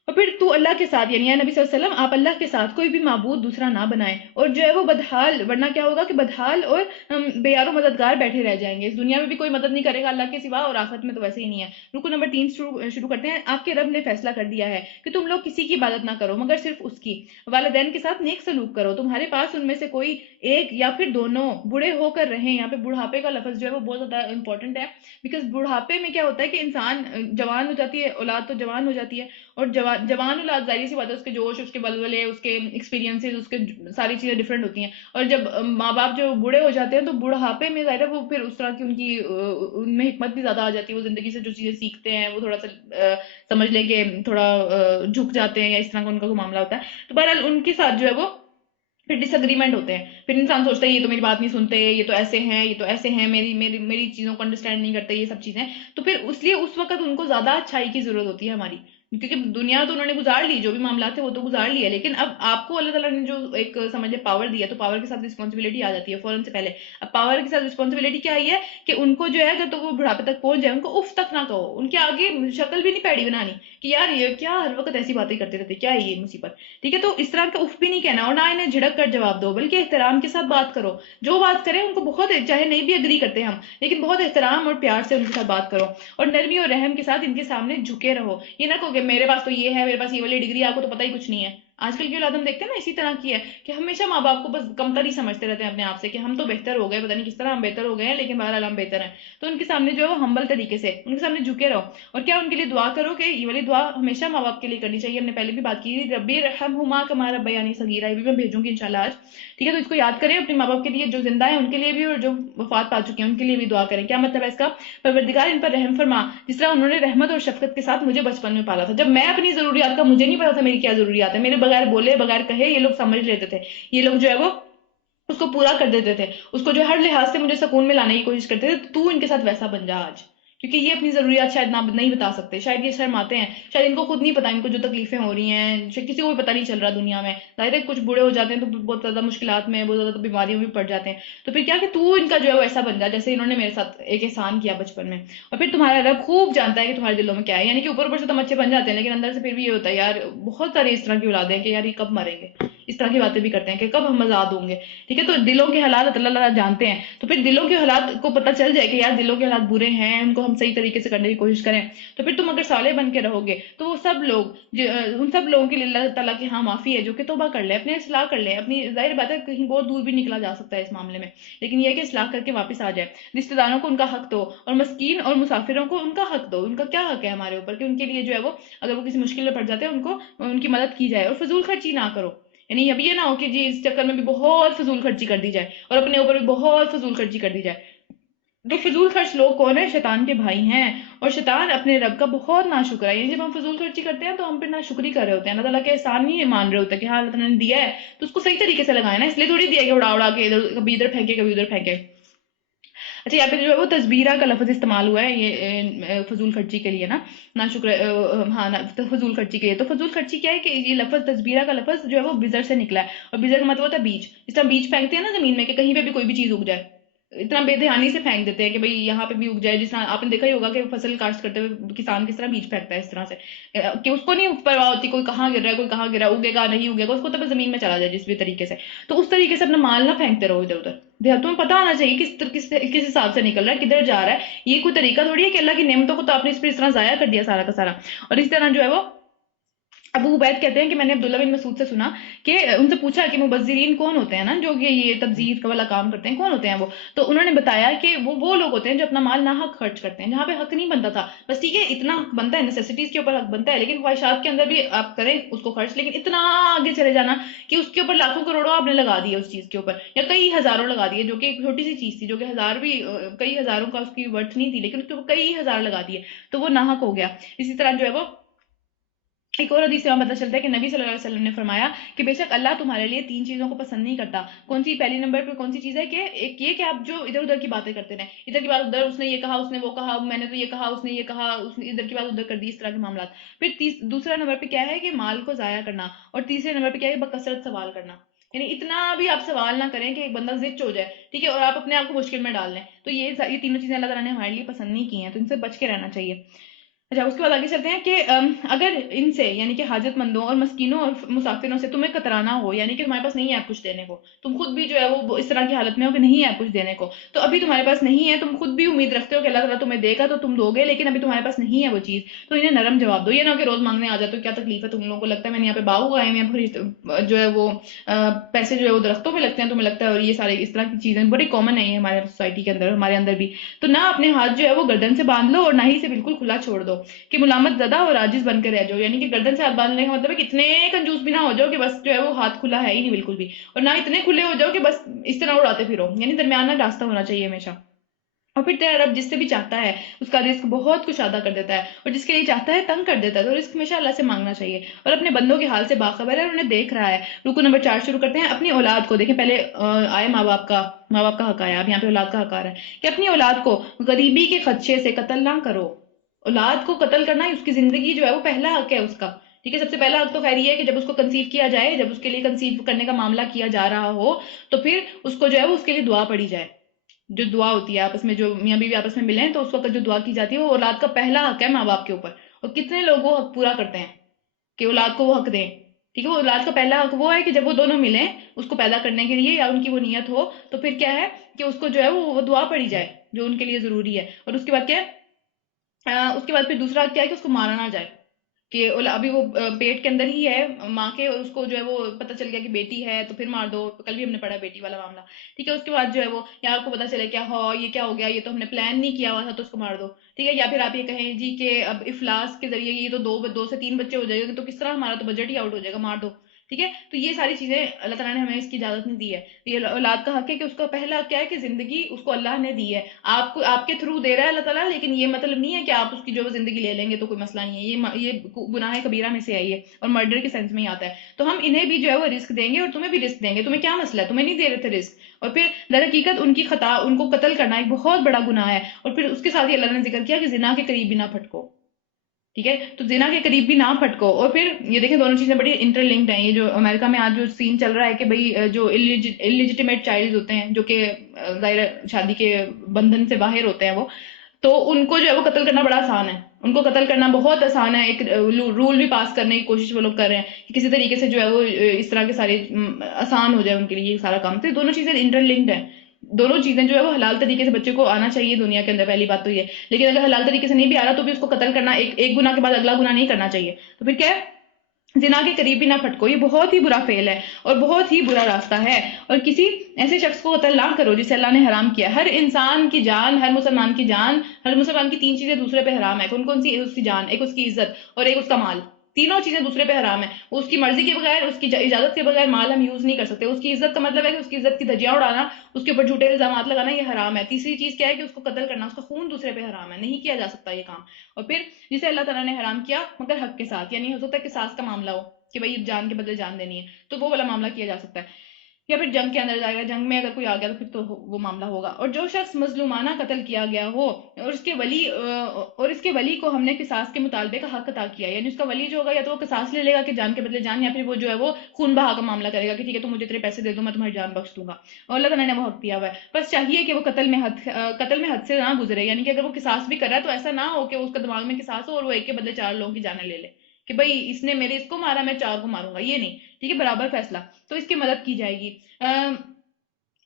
اور پھر تو اللہ کے ساتھ، یعنی نبی صلی اللہ علیہ وسلم آپ اللہ کے ساتھ کوئی بھی معبود دوسرا نہ بنائیں، اور جو ہے وہ بدحال، ورنہ کیا ہوگا کہ بدحال اور بے یار و مددگار بیٹھے رہ جائیں گے، اس دنیا میں بھی کوئی مدد نہیں کرے گا اللہ کے سوا، اور آخرت میں تو ویسے ہی نہیں ہے۔ رکو نمبر 3 شروع کرتے ہیں۔ آپ کے رب نے فیصلہ کر دیا ہے کہ تم لوگ کسی کی عبادت نہ کرو مگر صرف اس کی، والدین کے ساتھ نیک سلوک کرو، تمہارے پاس ان میں سے کوئی ایک یا پھر دونوں بوڑھے ہو کر رہیں۔ یہاں پہ بڑھاپے کا لفظ جو ہے وہ بہت زیادہ امپورٹنٹ ہے، بیکاز بڑھاپے میں کیا ہوتا ہے کہ انسان جوان ہو جاتی ہے، اولاد تو جوان ہو جاتی ہے، اور جوان اولاد ظاہر سی بات ہے اس کے جوش، اس کے بلبلے، اس کے ایکسپیرینسز، اس کے ساری چیزیں ڈفرینٹ ہوتی ہیں، اور جب ماں باپ جو بوڑھے ہو جاتے ہیں تو بڑھاپے میں ظاہر ہے وہ پھر اس طرح کی ان کی ان میں حکمت بھی زیادہ آ جاتی ہے، وہ زندگی سے جو چیزیں سیکھتے ہیں وہ تھوڑا سا سمجھ لیں کہ تھوڑا جھک جاتے ہیں، یا اس طرح کا ان کا کوئی معاملہ ہوتا ہے، تو بہرحال ان کے ساتھ جو ہے وہ پھر ڈس اگریمنٹ ہوتے ہیں، پھر انسان سوچتا ہے یہ تو میری بات نہیں سنتے، یہ تو ایسے ہیں، یہ تو ایسے ہیں، میری چیزوں کو انڈرسٹینڈ نہیں کرتے، یہ سب چیزیں، تو پھر اس لیے اس وقت ان کو زیادہ اچھائی کی ضرورت ہوتی ہے ہماری، کیونکہ دنیا تو انہوں نے گزار لی، جو بھی معاملات تھے وہ تو گزار لیے، لیکن اب آپ کو اللہ تعالیٰ نے جو ایک سمجھ لے پاور دیا، تو پاور کے ساتھ رسپانسبلٹی آ جاتی ہے فوراً سے پہلے۔ اب پاور کے ساتھ رسپانسبلٹی کیا ہے کہ ان کو جو ہے اگر تو وہ بڑھاپے تک پہنچ جائے ان کو اف تک نہ کہو، ان کے آگے شکل بھی نہیں پیڑی بنانی کہ یار یہ کیا ہر وقت ایسی باتیں کرتے رہتے، کیا ہے یہ مصیبت، ٹھیک ہے؟ تو اس طرح کا اف بھی نہیں کہنا، اور نہ انہیں جھڑک کر جواب دو، بلکہ احترام کے ساتھ بات کرو، جو بات کریں ان کو بہت، چاہے نہیں بھی اگری کرتے ہم، لیکن بہت احترام اور پیار سے ان کے ساتھ بات کرو، اور نرمی اور رحم کے ساتھ ان کے سامنے جھکے رہو، یہ نہ کہو کہ میرے پاس تو یہ ہے، میرے پاس یہ والی ڈگری، آپ کو تو پتہ ہی کچھ نہیں ہے۔ آج کل کی اولاد ہم دیکھتے ہیں نا اسی طرح کی ہے کہ ہمیشہ ماں باپ کو بس کمتر ہی سمجھتے رہتے ہیں اپنے آپ سے کہ ہم تو بہتر ہو گئے، پتہ نہیں کس طرح ہم بہتر ہو گئے ہیں، لیکن بہرحال ہم بہتر ہیں۔ تو ان کے سامنے جو ہے وہ ہمبل طریقے سے ان کے سامنے جھکے رہو، اور کیا ان کے لیے دعا کرو، کہ یہ والی دعا ہمیشہ ماں باپ کے لیے کرنی چاہیے، ہم نے پہلے بھی بات کی، ربی ارحمہما کما ربیانی صغیرہ، یہ بھی میں بھیجوں گی انشاءاللہ آج، ٹھیک ہے؟ تو اس کو یاد کریں اپنے ماں باپ کے لیے، جو زندہ ہیں ان کے لیے بھی اور جو وفات پا چکے ہیں ان کے لیے بھی دعا کریں۔ کیا مطلب ہے اس کا؟ پروردگار ان پر رحم فرما، جس طرح انہوں نے رحمت اور شفقت کے ساتھ مجھے بچپن میں پالا تھا، جب میں اپنی ضروریات کا مجھے نہیں پتا تھا میری کیا ضروریات ہے، میرے بغیر بغیر بولے بغیر کہے یہ لوگ سمجھ لیتے تھے، یہ لوگ جو ہے وہ اس کو پورا کر دیتے تھے، اس کو جو ہر لحاظ سے مجھے سکون میں لانے کی کوشش کرتے تھے. تو ان کے ساتھ ویسا بن جا آج، کیونکہ یہ اپنی ضروریات شاید نہیں بتا سکتے، شاید یہ شرماتے ہیں، شاید ان کو خود نہیں پتا ان کو جو تکلیفیں ہو رہی ہیں، شاید کسی کو بھی پتا نہیں چل رہا دنیا میں. ظاہر ہے کچھ بوڑھے ہو جاتے ہیں تو بہت زیادہ مشکلات میں، بہت زیادہ بیماریوں میں پڑ جاتے ہیں. تو پھر کیا کہ تو ان کا جو ہے وہ ایسا بن جا جیسے انہوں نے میرے ساتھ ایک احسان کیا بچپن میں. اور پھر تمہارا رب خوب جانتا ہے کہ تمہارے دلوں میں کیا ہے، یعنی کہ اوپر سے تم اچھے بن جاتے ہیں لیکن اندر سے پھر بھی یہ ہوتا ہے یار بہت ساری اس طرح کی اولادیں ہیں کہ یار یہ کب مریں گے، اس طرح کی باتیں بھی کرتے ہیں کہ کب ہم آزاد ہوں گے. ٹھیک ہے، تو دلوں کے حالات اللہ تعالیٰ جانتے ہیں. تو پھر دلوں کے حالات کو پتہ چل جائے کہ یار دلوں کے حالات برے ہیں، ان کو ہم صحیح طریقے سے کرنے کی کوشش کریں. تو پھر تم اگر صالح بن کے رہو گے تو وہ سب لوگ ان سب لوگوں کے لیے اللہ تعالیٰ کی ہاں معافی ہے جو کہ توبہ کر لے، اپنے اصلاح کر لے اپنی. ظاہر بات ہے کہیں بہت دور بھی نکلا جا سکتا ہے اس معاملے میں، لیکن یہ ہے کہ اصلاح کر کے واپس آ جائے. رشتہ داروں کو ان کا حق دو، اور مسکین اور مسافروں کو ان کا حق دو. ان کا کیا حق ہے ہمارے اوپر کہ ان کے لیے جو ہے وہ اگر وہ کسی مشکل میں پڑ جاتے ہیں ان کو ان کی مدد کی جائے. اور فضول خرچی نہ کرو، یعنی ابھی یہ نہ ہو کہ جی اس چکر میں بھی بہت فضول خرچی کر دی جائے اور اپنے اوپر بھی بہت فضول خرچی کر دی جائے. تو فضول خرچ لوگ کون ہیں؟ شیطان کے بھائی ہیں، اور شیطان اپنے رب کا بہت ناشکر ہے. یعنی جب ہم فضول خرچی کرتے ہیں تو ہم پھر ناشکری کر رہے ہوتے ہیں، اللہ تعالیٰ کے احسان نہیں مان رہے ہوتے کہ ہاں اللہ تعالیٰ نے دیا ہے تو اس کو صحیح طریقے سے لگائے نا، اس لیے تھوڑی دیا کہ اڑا کے کبھی ادھر پھینکے کبھی ادھر پھینکے. اچھا یہاں پہ جو ہے وہ تذبیرہ کا لفظ استعمال ہوا ہے یہ فضول خرچی کے لیے نا، ہاں فضول خرچی کے لیے. تو فضول خرچی کیا ہے کہ یہ لفظ تذبیرہ کا لفظ جو ہے وہ بزر سے نکلا ہے، اور بزر کا مطلب ہوتا ہے بیج. اس طرح بیج پھینکتے ہیں نا زمین میں کہ کہیں پہ بھی کوئی بھی چیز اگ جائے، اتنا بے دھیانی سے پھینک دیتے ہیں کہ بھئی یہاں پہ بھی اگ جائے. جس طرح آپ نے دیکھا ہی ہوگا کہ فصل کاشت کرتے ہوئے کسان کس طرح بیج پھینکتا ہے اس طرح سے کہ اس کو نہیں پرواہ ہوتی کوئی کہاں گر رہا ہے کوئی کہاں گر رہا ہے، اگے گا نہیں اگے گا، اس کو تو بس زمین میں چلا جائے جس بھی طریقے سے. تو اس طریقے سے اپنا مال نہ پھینکتے رہو ادھر ادھر. تمہیں پتا ہونا چاہیے کس حساب سے نکل رہا ہے، کدھر جا رہا ہے. یہ کوئی طریقہ تھوڑی ہے کہ اللہ کی نعمتوں کو تو آپ نے اس طرح ضائع کر دیا سارا کا سارا. اور اس طرح جو ہے وہ ابو عبید کہتے ہیں کہ میں نے عبداللہ بن مسعود سے سنا کہ ان سے پوچھا کہ مبذرین کون ہوتے ہیں نا، جو کہ یہ تبذیر والا کام کرتے ہیں، کون ہوتے ہیں وہ؟ تو انہوں نے بتایا کہ وہ لوگ ہوتے ہیں جو اپنا مال ناحق خرچ کرتے ہیں، جہاں پہ حق نہیں بنتا تھا. بس ٹھیک ہے اتنا حق بنتا ہے، نیسیسٹیز کے اوپر حق بنتا ہے، لیکن خواہشات کے اندر بھی آپ کریں اس کو خرچ، لیکن اتنا آگے چلے جانا کہ اس کے اوپر لاکھوں کروڑوں آپ نے لگا دیے اس چیز کے اوپر، یا کئی ہزاروں لگا دیے، جو کہ ایک چھوٹی سی چیز تھی جو کہ ہزار بھی کئی ہزاروں کا اس کی ورتھ نہیں تھی، لیکن اس کے اوپر کئی ہزار لگا دیے، تو وہ ناحق ہو گیا. اسی طرح جو ہے وہ ایک اور حدیث سے ہمیں پتہ چلتا ہے کہ نبی صلی اللہ علیہ وسلم نے فرمایا کہ بے شک اللہ تمہارے لیے 3 چیزوں کو پسند نہیں کرتا. کون سی؟ پہلی نمبر پہ کون سی چیز ہے کہ ایک یہ کہ آپ جو ادھر ادھر کی باتیں کرتے رہیں، ادھر کی بات ادھر، اس نے یہ کہا اس نے وہ کہا، میں نے تو یہ کہا اس نے یہ کہا، اس نے ادھر کی بات ادھر کر دی، اس طرح کے معاملات. پھر دوسرا نمبر پہ کیا ہے کہ مال کو ضائع کرنا، اور تیسرے نمبر پہ کیا ہے بکثرت سوال کرنا. یعنی اتنا بھی آپ سوال نہ کریں کہ ایک بندہ زچ ہو جائے، ٹھیک ہے، اور آپ اپنے آپ کو مشکل میں ڈال لیں. تو یہ تینوں چیزیں اللہ تعالیٰ نے ہمارے لیے پسند نہیں کی ہیں، تو ان سے بچ کے رہنا چاہیے. اچھا اس کے بعد آگے چلتے ہیں کہ اگر ان سے یعنی کہ حاجت مندوں اور مسکینوں اور مسافروں سے تمہیں کترانا ہو، یعنی کہ تمہارے پاس نہیں ہے کچھ دینے کو، تم خود بھی جو ہے وہ اس طرح کی حالت میں ہو کہ نہیں ہے کچھ دینے کو، تو ابھی تمہارے پاس نہیں ہے، تم خود بھی امید رکھتے ہو کہ اللہ تعالیٰ تمہیں دے گا تو تم دو گے، لیکن ابھی تمہارے پاس نہیں ہے وہ چیز، تو انہیں نرم جواب دو. یہ نہ ہو کہ روز مانگنے آ جاتے ہو، کیا تکلیف ہے تم لوگوں کو، لگتا ہے میں نے یہاں پہ باغ اگائے ہیں پھر جو ہے وہ پیسے جو ہے وہ درختوں میں لگتے ہیں تمہیں لگتا ہے، اور یہ سارے اس طرح کی چیزیں بڑی کامن ہے ہمارے سوسائٹی کے اندر، ہمارے اندر بھی. تو نہ اپنے ہاتھ جو ہے وہ گردن سے باندھ لو اور نہ ہی سے بالکل کھلا چھوڑ دو کہ ملامت زدہ اور عاجز بن کے رہ جاؤ. یعنی کہ گردن سے ہاتھ باندھنے کا مطلب ہے کہ اتنے کنجوس بھی نہ ہو جاؤ کہ بس جو ہے وہ ہاتھ کھلا ہے ہی نہیں بالکل بھی، اور نہ اتنے کھلے ہو جاؤ کہ بس اس طرح اڑاتے پھرو. یعنی درمیانہ راستہ ہونا چاہیے ہمیشہ. اور پھر تیرا رب جس سے بھی چاہتا ہے اس کا رزق بہت کچھ ادا کر دیتا ہے، اور جس کے لیے چاہتا ہے تنگ کر دیتا ہے. تو رزق ہمیشہ اللہ سے مانگنا چاہیے، اور اپنے بندوں کے حال سے باخبر ہے اور انہیں دیکھ رہا ہے. رکو نمبر 4 شروع کرتے ہیں. اپنی اولاد کو دیکھیں، پہلے آئے ماں باپ کا حق آیا، اب یہاں پہ اولاد کا حق آ رہا ہے کہ اپنی اولاد کو غریبی کے خدشے سے قتل نہ کرو. اولاد کو قتل کرنا اس کی زندگی جو ہے وہ پہلا حق ہے اس کا، ٹھیک ہے. سب سے پہلا حق تو خیر یہ ہے کہ جب اس کو کنسیو کیا جائے، جب اس کے لیے کنسیو کرنے کا معاملہ کیا جا رہا ہو تو پھر اس کو جو ہے وہ اس کے لیے دعا پڑھی جائے. جو دعا ہوتی ہے آپس میں، جو میاں بیوی آپس میں ملیں تو اس وقت جو دعا کی جاتی ہے وہ اولاد کا پہلا حق ہے ماں باپ کے اوپر. اور کتنے لوگ وہ حق پورا کرتے ہیں کہ اولاد کو وہ حق دیں، ٹھیک ہے. وہ اولاد کا پہلا حق وہ ہے کہ جب وہ دونوں ملیں اس کو پیدا کرنے کے لیے، یا ان کی وہ نیت ہو، تو پھر کیا ہے کہ اس کو جو ہے وہ دعا پڑھی جائے جو ان کے لیے ضروری ہے. اور اس کے بعد کیا ہے، اس کے بعد پھر دوسرا کیا ہے کہ اس کو مارا نہ جائے، کہ ابھی وہ پیٹ کے اندر ہی ہے ماں کے، اس کو جو ہے وہ پتہ چل گیا کہ بیٹی ہے تو پھر مار دو. کل بھی ہم نے پڑھا بیٹی والا معاملہ، ٹھیک ہے. اس کے بعد جو ہے وہ یا آپ کو پتہ چلے کیا ہو یہ کیا ہو گیا، یہ تو ہم نے پلان نہیں کیا ہوا تھا تو اس کو مار دو، ٹھیک ہے. یا پھر آپ یہ کہیں جی کہ اب افلاس کے ذریعے یہ تو 2 سے 3 بچے ہو جائے گا تو کس طرح ہمارا تو بجٹ ہی آؤٹ ہو جائے گا، مار دو. ٹھیک ہے. تو یہ ساری چیزیں اللہ تعالیٰ نے ہمیں اس کی اجازت نہیں دی ہے. یہ اولاد کا حق ہے کہ اس کا پہلا حق کیا ہے کہ زندگی اس کو اللہ نے دی ہے, آپ کو آپ کے تھرو دے رہا ہے اللہ تعالیٰ, لیکن یہ مطلب نہیں ہے کہ آپ اس کی جو زندگی لے لیں گے تو کوئی مسئلہ نہیں ہے. یہ گناہ کبیرہ میں سے آئی ہے اور مرڈر کے سینس میں ہی آتا ہے. تو ہم انہیں بھی جو ہے وہ رزق دیں گے اور تمہیں بھی رزق دیں گے. تمہیں کیا مسئلہ ہے, تمہیں نہیں دے رہے تھے رزق. اور پھر در حقیقت ان کی خطا, ان کو قتل کرنا ایک بہت بڑا گناہ ہے. اور پھر اس کے ساتھ ہی اللہ نے ذکر کیا کہ زنا کے قریب بھی نہ پھٹکو. ٹھیک ہے, تو زنا کے قریب بھی نہ پھٹکو. اور پھر یہ دیکھیں دونوں چیزیں بڑی انٹر لنکڈ ہیں. یہ جو امریکہ میں آج جو سین چل رہا ہے کہ بھئی جو اللیجیٹیمیٹ چائلڈ ہوتے ہیں, جو کہ ظاہر شادی کے بندھن سے باہر ہوتے ہیں, وہ تو ان کو جو ہے وہ قتل کرنا بڑا آسان ہے. ان کو قتل کرنا بہت آسان ہے. ایک رول بھی پاس کرنے کی کوشش وہ لوگ کر رہے ہیں کہ کسی طریقے سے جو ہے وہ اس طرح کے سارے آسان ہو جائے ان کے لیے یہ سارا کام. تو دونوں چیزیں انٹر لنکڈ ہیں. دونوں چیزیں جو ہے وہ حلال طریقے سے بچے کو آنا چاہیے دنیا کے اندر, پہلی بات تو یہ. لیکن اگر حلال طریقے سے نہیں بھی آ رہا تو بھی اس کو قتل کرنا, ایک گناہ کے بعد اگلا گناہ نہیں کرنا چاہیے. تو پھر کیا ہے, زنا کے قریب بھی نہ پھٹکو. یہ بہت ہی برا فعل ہے اور بہت ہی برا راستہ ہے. اور کسی ایسے شخص کو قتل نہ کرو جسے اللہ نے حرام کیا. ہر انسان کی جان, ہر مسلمان کی جان, ہر مسلمان کی 3 چیزیں دوسرے پہ حرام ہے. کون کون سی؟ اس کی جان, ایک اس کی عزت, اور ایک اس کا مال. تینوں چیزیں دوسرے پہ حرام ہے. اس کی مرضی کے بغیر, اس کی اجازت کے بغیر مال ہم یوز نہیں کر سکتے. اس کی عزت کا مطلب ہے کہ اس کی عزت کی دھجیاں اڑانا, اس کے اوپر جھوٹے الزامات لگانا, یہ حرام ہے. تیسری چیز کیا ہے کہ اس کو قتل کرنا, اس کا خون دوسرے پہ حرام ہے, نہیں کیا جا سکتا یہ کام. اور پھر جسے اللہ تعالیٰ نے حرام کیا مگر حق کے ساتھ, یعنی ہو سکتا ہے کہ قصاص کا معاملہ ہو کہ بھئی جان کے بدلے جان دینی ہے, تو وہ والا معاملہ کیا جا سکتا ہے. یا پھر جنگ کے اندر جائے گا, جنگ میں اگر کوئی آ گیا تو پھر تو وہ معاملہ ہوگا. اور جو شخص مظلومانہ قتل کیا گیا ہو اور اس کے ولی کو ہم نے قصاص کے مطالبے کا حق عطا کیا, یعنی اس کا ولی جو ہوگا یا تو وہ قصاص لے لے گا کہ جان کے بدلے جان, یا پھر وہ جو ہے وہ خون بہا کا معاملہ کرے گا کہ ٹھیک ہے تم مجھے تیرے پیسے دے دو, میں تمہاری جان بخش دوں گا. اور اللہ تعالیٰ نے وہ حق دیا ہوا ہے. بس چاہیے کہ وہ قتل میں حد سے نہ گزرے, یعنی کہ اگر وہ قصاص بھی کر رہا ہے تو ایسا نہ ہو کہ اس کا دماغ میں قصاص ہو اور وہ ایک کے بدلے 4 لوگوں کی جانیں لے لے کہ بھئی اس نے میرے اس کو مارا, میں 4 کو ماروں گا. یہ نہیں, ٹھیک ہے, برابر فیصلہ. تو اس کی مدد کی جائے گی.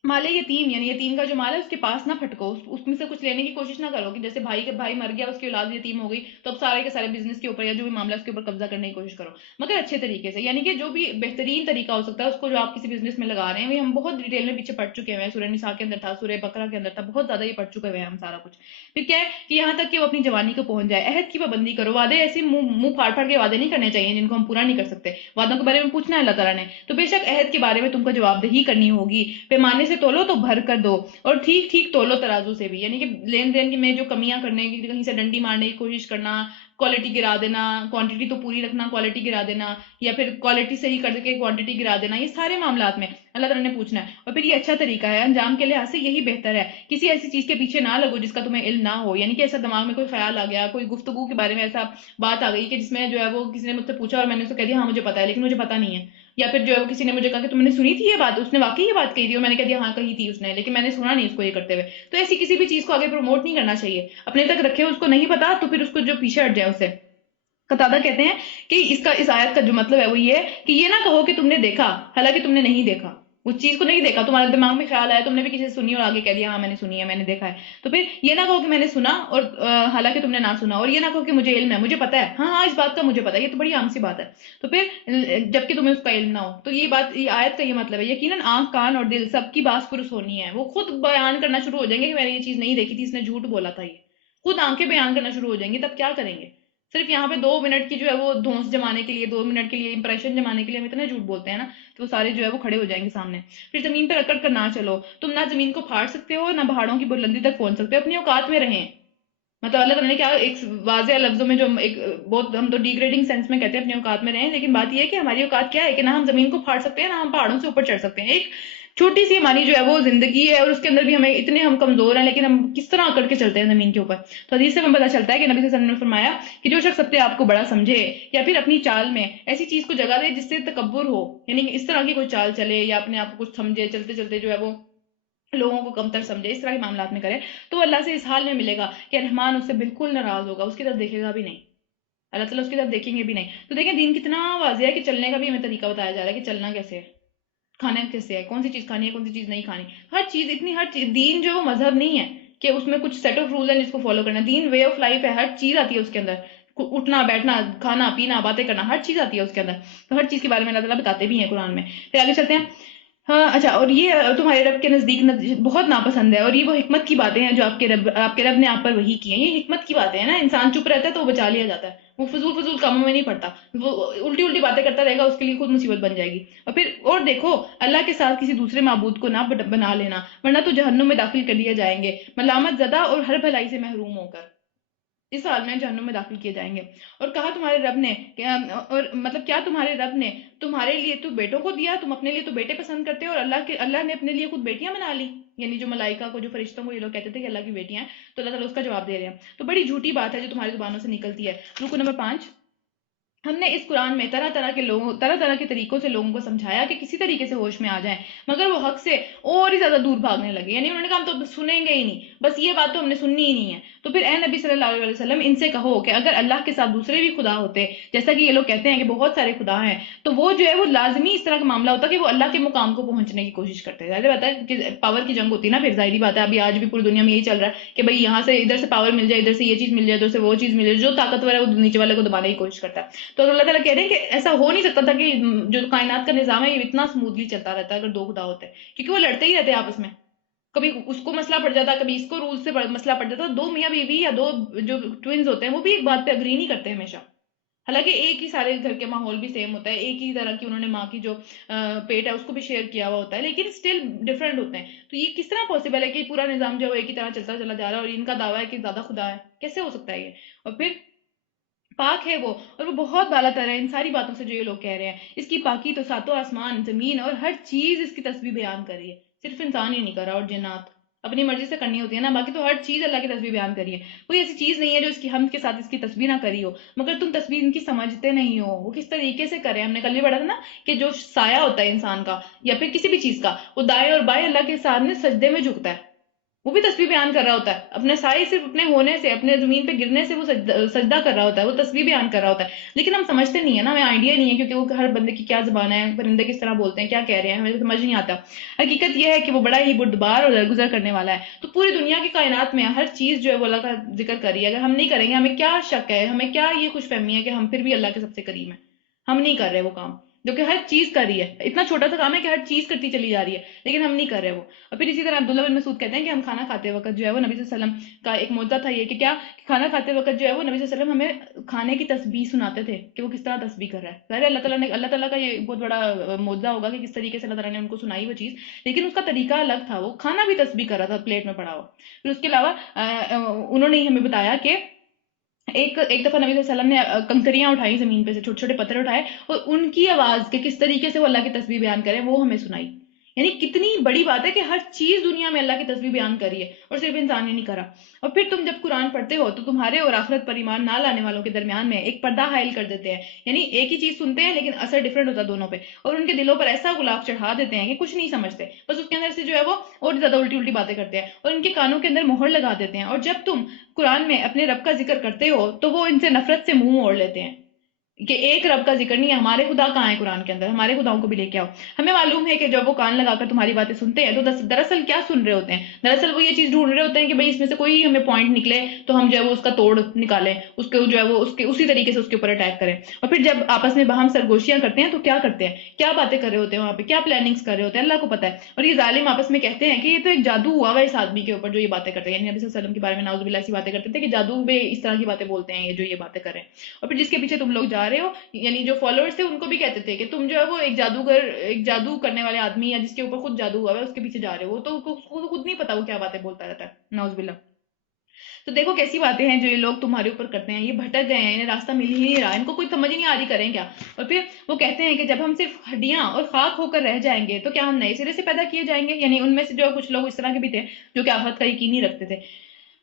مال یتیم, یعنی یتیم کا جو مال ہے اس کے پاس نہ پھٹکو, اس میں سے کچھ لینے کی کوشش نہ کرو کہ جیسے بھائی مر گیا, اس کی اولاد یتیم ہو گئی تو اب سارے کے سارے بزنس کے اوپر یا جو بھی معاملہ ہے اس کے اوپر قبضہ کرنے کی کوشش کرو, مگر اچھے طریقے سے. یعنی کہ جو بھی بہترین طریقہ ہو سکتا ہے اس کو جو آپ کسی بزنس میں لگا رہے ہیں, ہم بہت ڈیٹیل میں پیچھے پڑھ چکے ہیں. سورہ نساء کے اندر تھا, سورہ بقرہ کے اندر تھا, بہت زیادہ یہ پڑھ چکے ہوئے ہیں ہم سارا کچھ. پھر کیا ہے کہ یہاں تک کہ وہ اپنی جوانی کو پہنچ جائے. عہد کی پابندی کرو. وعدے ایسے منہ پھاڑ پھاڑ کے وعدے نہیں کرنے چاہیے جن کو ہم پورا نہیں کر سکتے. وعدوں کے بارے میں پوچھنا ہے اللہ تعالیٰ نے, تو بے شک عہد کے بارے میں تم کو جواب دہی کرنی ہوگی. پیمانے سے تولو تو بھر کر دو, اور ٹھیک ٹھیک تولو ترازو سے بھی, یعنی کہ لین دین میں جو کمیاں کرنے کی, کہیں سے ڈنڈی مارنے کی کوشش کرنا, کوالٹی گرا دینا, کوانٹٹی تو پوری رکھنا, کوالٹی گرا دینا, یا پھر کوالٹی صحیح کر کے کوانٹٹی گرا دینا, یہ سارے معاملات میں اللہ تعالیٰ نے پوچھنا ہے. اور پھر یہ اچھا طریقہ ہے, انجام کے لحاظ سے یہی بہتر ہے. کسی ایسی چیز کے پیچھے نہ لگو جس کا تمہیں علم نہ ہو, یعنی کہ ایسا دماغ میں کوئی خیال آ گیا, کوئی گفتگو کے بارے میں ایسا بات آ گئی کہ جس میں جو ہے وہ کسی نے مجھ سے پوچھا اور میں نے اس کو کہہ دیا ہاں مجھے پتا ہے لیکن مجھے پتا نہیں ہے, یا پھر جو ہے کسی نے مجھے کہا کہ تم نے سنی تھی یہ بات, اس نے واقعی یہ بات کہی تھی, اور میں نے کہہ دیا ہاں کہی تھی اس نے, لیکن میں نے سنا نہیں اس کو یہ کرتے ہوئے. تو ایسی کسی بھی چیز کو آگے پروموٹ نہیں کرنا چاہیے, اپنے تک رکھے. اس کو نہیں پتا تو پھر اس کو جو پیچھے ہٹ جائے. اسے قتادہ کہتے ہیں کہ اس آیت کا جو مطلب ہے وہ یہ ہے کہ یہ نہ کہو کہ تم نے دیکھا حالانکہ تم نے نہیں دیکھا, اس چیز کو نہیں دیکھا, تمہارے دماغ میں خیال آیا, تم نے بھی کسی سے سنی اور آگے کہہ دیا ہاں میں نے سنی ہے, میں نے دیکھا ہے. تو پھر یہ نہ کہو کہ میں نے سنا اور حالانکہ تم نے نہ سنا, اور یہ نہ کہو کہ مجھے علم ہے, مجھے پتا ہے, ہاں اس بات کا مجھے پتا ہے, یہ تو بڑی عام سی بات ہے. تو پھر جبکہ تمہیں اس کا علم نہ ہو, تو یہ آیت کا یہ مطلب ہے یقیناً آنکھ کان اور دل سب کی باس پرس ہونی ہے. وہ خود بیان کرنا شروع ہو جائیں گے کہ میں نے یہ چیز نہیں دیکھی تھی, اس نے جھوٹ بولا تھا, یہ خود آنکھیں بیان کرنا شروع ہو جائیں گی. تب کیا کریں گے؟ صرف یہاں پہ 2 منٹ کی جو ہے وہ دھونس جمانے کے لیے, 2 منٹ کے لیے امپریشن جمانے کے لیے ہم اتنے جھوٹ بولتے ہیں نا, تو وہ سارے جو ہے وہ کھڑے ہو جائیں گے سامنے. پھر زمین پر اکڑ کر نہ چلو, تم نہ زمین کو پھاڑ سکتے ہو نہ پہاڑوں کی بلندی تک پہنچ سکتے ہو, اپنی اوقات میں رہیں. مطلب اللہ تعالیٰ نے کیا ایک واضح لفظوں میں جو ایک بہت, ہم تو ڈیگریڈنگ سینس میں کہتے ہیں اپنی اوقات میں رہیں, لیکن بات یہ ہے کہ ہماری اوقات کیا ہے کہ نہ ہم زمین کو پھاڑ سکتے ہیں نہ ہم پہاڑوں سے اوپر چڑھ سکتے ہیں. ایک چھوٹی سی ہماری جو ہے وہ زندگی ہے اور اس کے اندر بھی ہم کمزور ہیں, لیکن ہم کس طرح اکڑ کے چلتے ہیں زمین کے اوپر. تو حدیث سے ہمیں پتہ چلتا ہے کہ نبی صلی اللہ علیہ وسلم نے فرمایا کہ جو شخص اپنے آپ کو بڑا سمجھے یا پھر اپنی چال میں ایسی چیز کو جگہ دے جس سے تکبر ہو, یعنی اس طرح کی کوئی چال چلے یا اپنے آپ کو کچھ سمجھے, چلتے چلتے جو ہے وہ لوگوں کو کمتر سمجھے, اس طرح کے معاملات میں کرے, تو اللہ سے اس حال میں ملے گا کہ رحمان اس سے بالکل ناراض ہوگا, اس کی طرف دیکھے گا بھی نہیں, اللہ تعالیٰ اس کی طرف دیکھیں گے بھی نہیں. تو دیکھیں دین کتنا واضح ہے کہ چلنے کا بھی ہمیں طریقہ بتایا جا رہا ہے کہ چلنا کیسے ہے, کھانا کیسے ہے, کون سی چیز کھانی ہے, کون سی چیز نہیں کھانی. ہر چیز دین جو ہے وہ مذہب نہیں ہے کہ اس میں کچھ سیٹ آف رولز ہیں جس کو فالو کرنا. دین وے آف لائف ہے, ہر چیز آتی ہے اس کے اندر, اٹھنا بیٹھنا کھانا پینا باتیں کرنا, ہر چیز آتی ہے اس کے اندر. تو ہر چیز کے بارے میں اللہ تعالیٰ بتاتے بھی ہیں قرآن میں. پھر آگے چلتے ہیں. ہاں اچھا، اور یہ تمہارے رب کے نزدیک بہت ناپسند ہے، اور یہ وہ حکمت کی باتیں ہیں جو آپ کے رب نے آپ پر وحی کی ہیں، یہ حکمت کی باتیں ہیں نا، انسان چپ رہتا ہے تو وہ بچا لیا جاتا ہے، وہ فضول کاموں میں نہیں پڑتا، وہ الٹی الٹی باتیں کرتا رہے گا، اس کے لیے خود مصیبت بن جائے گی۔ اور پھر اور دیکھو، اللہ کے ساتھ کسی دوسرے معبود کو نہ بنا لینا، ورنہ تو جہنم میں داخل کر دیے جائیں گے، ملامت زدہ اور ہر بھلائی سے محروم ہو کر اس حال میں جہنم میں داخل کیے جائیں گے۔ اور کہا تمہارے رب نے اور مطلب کیا تمہارے رب نے تمہارے لیے تو بیٹوں کو دیا، تم اپنے لیے تو بیٹے پسند کرتے ہو، اور اللہ نے اپنے لیے خود بیٹیاں بنا لی، یعنی جو ملائکہ کو، جو فرشتوں کو یہ لوگ کہتے تھے کہ اللہ کی بیٹیاں ہیں، تو اللہ تعالیٰ اس کا جواب دے رہے ہیں۔ تو بڑی جھوٹی بات ہے جو تمہاری زبانوں سے نکلتی ہے۔ رکو نمبر 5، ہم نے اس قرآن میں طرح طرح کے طریقوں سے لوگوں کو سمجھایا کہ کسی طریقے سے ہوش میں آ جائیں، مگر وہ حق سے اور ہی زیادہ دور بھاگنے لگے، یعنی انہوں نے کہا ہم تو سنیں گے ہی نہیں، بس یہ بات تو ہم نے سننی ہی نہیں ہے۔ تو پھر اے نبی صلی اللہ علیہ وسلم ان سے کہو کہ اگر اللہ کے ساتھ دوسرے بھی خدا ہوتے، جیسا کہ یہ لوگ کہتے ہیں کہ بہت سارے خدا ہیں، تو وہ جو ہے وہ لازمی اس طرح کا معاملہ ہوتا کہ وہ اللہ کے مقام کو پہنچنے کی کوشش کرتے ہیں۔ ظاہر بات ہے کہ پاور کی جنگ ہوتی ہے نا، پھر ظاہری بات ہے، ابھی آج بھی پوری دنیا میں یہی چل رہا ہے کہ بھئی یہاں سے ادھر سے پاور مل جائے، ادھر سے یہ چیز مل جائے، ادھر سے وہ چیز مل جائے، جو طاقتور ہے وہ نیچے والے کو دبانے کی کوشش کرتا ہے۔ تو اللہ تعالیٰ کہہ رہے ہیں کہ ایسا ہو نہیں سکتا تھا کہ جو کائنات کا نظام ہے یہ اتنا اسموتھلی چلتا رہتا ہے اگر دو خدا ہوتے، کیونکہ وہ لڑتے ہی رہتے ہیں آپس میں، کبھی اس کو مسئلہ پڑ جاتا، کبھی اس کو رول سے مسئلہ پڑ جاتا۔ دو میاں بیوی یا دو جو ٹوینز ہوتے ہیں وہ بھی ایک بات پہ اگری نہیں کرتے ہمیشہ، حالانکہ ایک ہی سارے گھر کے ماحول بھی سیم ہوتا ہے، ایک ہی طرح کی انہوں نے ماں کی جو پیٹ ہے اس کو بھی شیئر کیا ہوا ہوتا ہے، لیکن اسٹل ڈفرینٹ ہوتے ہیں۔ تو یہ کس طرح پاسبل ہے کہ پورا نظام جو ہے وہ ایک ہی طرح چلتا چلا جا رہا ہے، اور ان کا دعویٰ ہے کہ زیادہ خدا ہے؟ کیسے ہو سکتا ہے یہ؟ اور پھر پاک ہے وہ، اور وہ بہت بالا تر ہے ان ساری باتوں سے جو یہ لوگ کہہ رہے ہیں۔ اس کی پاکی تو ساتوں آسمان، زمین اور ہر چیز اس کی تسبیح بیان کر رہی ہے، صرف انسان ہی نہیں کر رہا، اور جنات اپنی مرضی سے کرنی ہوتی ہے نا، باقی تو ہر چیز اللہ کی تسبیح بیان کر رہی ہے۔ کوئی ایسی چیز نہیں ہے جو اس کی حمد کے ساتھ اس کی تسبیح نہ کری ہو، مگر تم تسبیح ان کی سمجھتے نہیں ہو، وہ کس طریقے سے کرے۔ ہم نے کل بھی پڑھا تھا نا کہ جو سایہ ہوتا ہے انسان کا یا پھر کسی بھی چیز کا، وہ دائیں اور بائیں اللہ کے سامنے سجدے میں جھکتا ہے، وہ بھی تسبیح بیان کر رہا ہوتا ہے، اپنے سائے صرف اپنے ہونے سے، اپنے زمین پہ گرنے سے وہ سجدہ کر رہا ہوتا ہے، وہ تسبیح بیان کر رہا ہوتا ہے۔ لیکن ہم سمجھتے نہیں ہیں نا، ہمیں آئیڈیا نہیں ہے، کیونکہ وہ ہر بندے کی کیا زبان ہے، پرندے کس طرح بولتے ہیں، کیا کہہ رہے ہیں، ہمیں سمجھ نہیں آتا۔ حقیقت یہ ہے کہ وہ بڑا ہی بردبار اور درگزر کرنے والا ہے۔ تو پوری دنیا کی کائنات میں ہر چیز جو ہے وہ اللہ کا ذکر کر رہی ہے، اگر ہم نہیں کریں گے ہمیں کیا شک ہے، ہمیں کیا یہ خوش فہمی ہے کہ ہم پھر بھی اللہ کے سب سے قریب ہیں؟ ہم نہیں کر رہے وہ کام جو کہ ہر چیز کر رہی ہے، اتنا چھوٹا سا کام ہے کہ ہر چیز کرتی چلی جا رہی ہے، لیکن ہم نہیں کر رہے وہ۔ اور پھر اسی طرح عبداللہ بن مسعود کہتے ہیں کہ ہم کھانا کھاتے وقت جو ہے وہ نبی صلی اللہ علیہ وسلم کا ایک معجزہ تھا یہ کہ کیا کھانا کھاتے وقت جو ہے وہ نبی صلی اللہ علیہ وسلم ہمیں کھانے کی تسبیح سناتے تھے کہ وہ کس طرح تسبیح کر رہا ہے۔ ظاہر ہے اللہ تعالیٰ کا یہ بہت بڑا معجزہ ہوگا کہ کس طریقے سے اللہ تعالیٰ نے ان کو سنائی وہ چیز، لیکن اس کا طریقہ الگ تھا، وہ کھانا بھی تسبیح کر رہا تھا پلیٹ میں پڑا ہوا۔ پھر اس کے علاوہ انہوں نے ہمیں بتایا کہ ایک دفعہ نبی صلی اللہ علیہ وسلم نے کنکریاں اٹھائی زمین پہ سے، چھوٹے چھوٹے پتھر اٹھائے، اور ان کی آواز کے کس طریقے سے وہ اللہ کی تسبیح بیان کرے وہ ہمیں سنائی۔ یعنی کتنی بڑی بات ہے کہ ہر چیز دنیا میں اللہ کی تسبیح بیان کر رہی ہے، اور صرف انسان ہی نہیں کرا۔ اور پھر تم جب قرآن پڑھتے ہو تو تمہارے اور آخرت پر ایمان نہ لانے والوں کے درمیان میں ایک پردہ حائل کر دیتے ہیں، یعنی ایک ہی چیز سنتے ہیں لیکن اثر ڈفرینٹ ہوتا ہے دونوں پہ، اور ان کے دلوں پر ایسا غلاف چڑھا دیتے ہیں کہ کچھ نہیں سمجھتے، بس اس کے اندر سے جو ہے وہ اور زیادہ الٹی الٹی باتیں کرتے ہیں، اور ان کے کانوں کے اندر مہر لگا دیتے ہیں، اور جب تم قرآن میں اپنے رب کا ذکر کرتے ہو تو وہ ان سے نفرت سے منہ موڑ لیتے ہیں کہ ایک رب کا ذکر نہیں ہے، ہمارے خدا کہاں ہے قرآن کے اندر، ہمارے خداؤں کو بھی لے کے آؤ۔ ہمیں معلوم ہے کہ جب وہ کان لگا کر تمہاری باتیں سنتے ہیں تو دراصل کیا سن رہے ہوتے ہیں، دراصل وہ یہ چیز ڈھونڈ رہے ہوتے ہیں کہ بھئی اس میں سے کوئی ہمیں پوائنٹ نکلے تو ہم جو ہے وہ اس کا توڑ نکالیں، اس کو جو ہے وہ اسی طریقے سے اس کے اوپر اٹیک کریں۔ اور پھر جب آپس میں باہم سرگوشیاں کرتے ہیں تو کیا کرتے ہیں، کیا باتیں کر رہے ہوتے ہیں وہاں پہ، کیا پلاننگز کر رہے ہوتے ہیں، اللہ کو پتہ ہے۔ اور یہ ظالم آپس میں کہتے ہیں کہ یہ تو ایک جادو ہوا ہوا اس آدمی کے اوپر جو یہ باتیں کرتے ہیں، یعنی نبی صلی اللہ علیہ وسلم کے بارے میں نعوذ باللہ ایسی باتیں کرتے تھے کہ جادو میں اس طرح کی باتیں بولتے ہیں یہ جو یہ باتیں کر رہے ہیں۔ اور پھر جس کے پیچھے تم لوگ جا رہے ہو، یعنی جو فالوورز تھے ان کو بھی کہتے تھے کہ تم جو ہے وہ ایک جادو کرنے والے آدمی یا جس کے اوپر خود جادو ہوا ہے اس کے پیچھے جا رہے ہو، وہ تو اس کو خود نہیں پتا وہ کیا باتیں بولتا رہتا ہے، نعوذ باللہ۔ تو دیکھو کیسی باتیں ہیں جو یہ لوگ تمہارے اوپر کرتے ہیں، یہ بھٹک گئے ہیں، انہیں راستہ مل ہی نہیں رہا، ان کو کوئی سمجھ ہی نہیں آ رہی کریں کیا۔ اور پھر وہ کہتے ہیں کہ جب ہم صرف ہڈیاں اور خاک ہو کر رہ جائیں گے تو کیا ہم نئے سرے سے پیدا کیے جائیں گے؟ یعنی ان میں سے جو کچھ لوگ اس طرح کے بھی تھے جو کہ آخرت کا یقین نہیں رکھتے تھے۔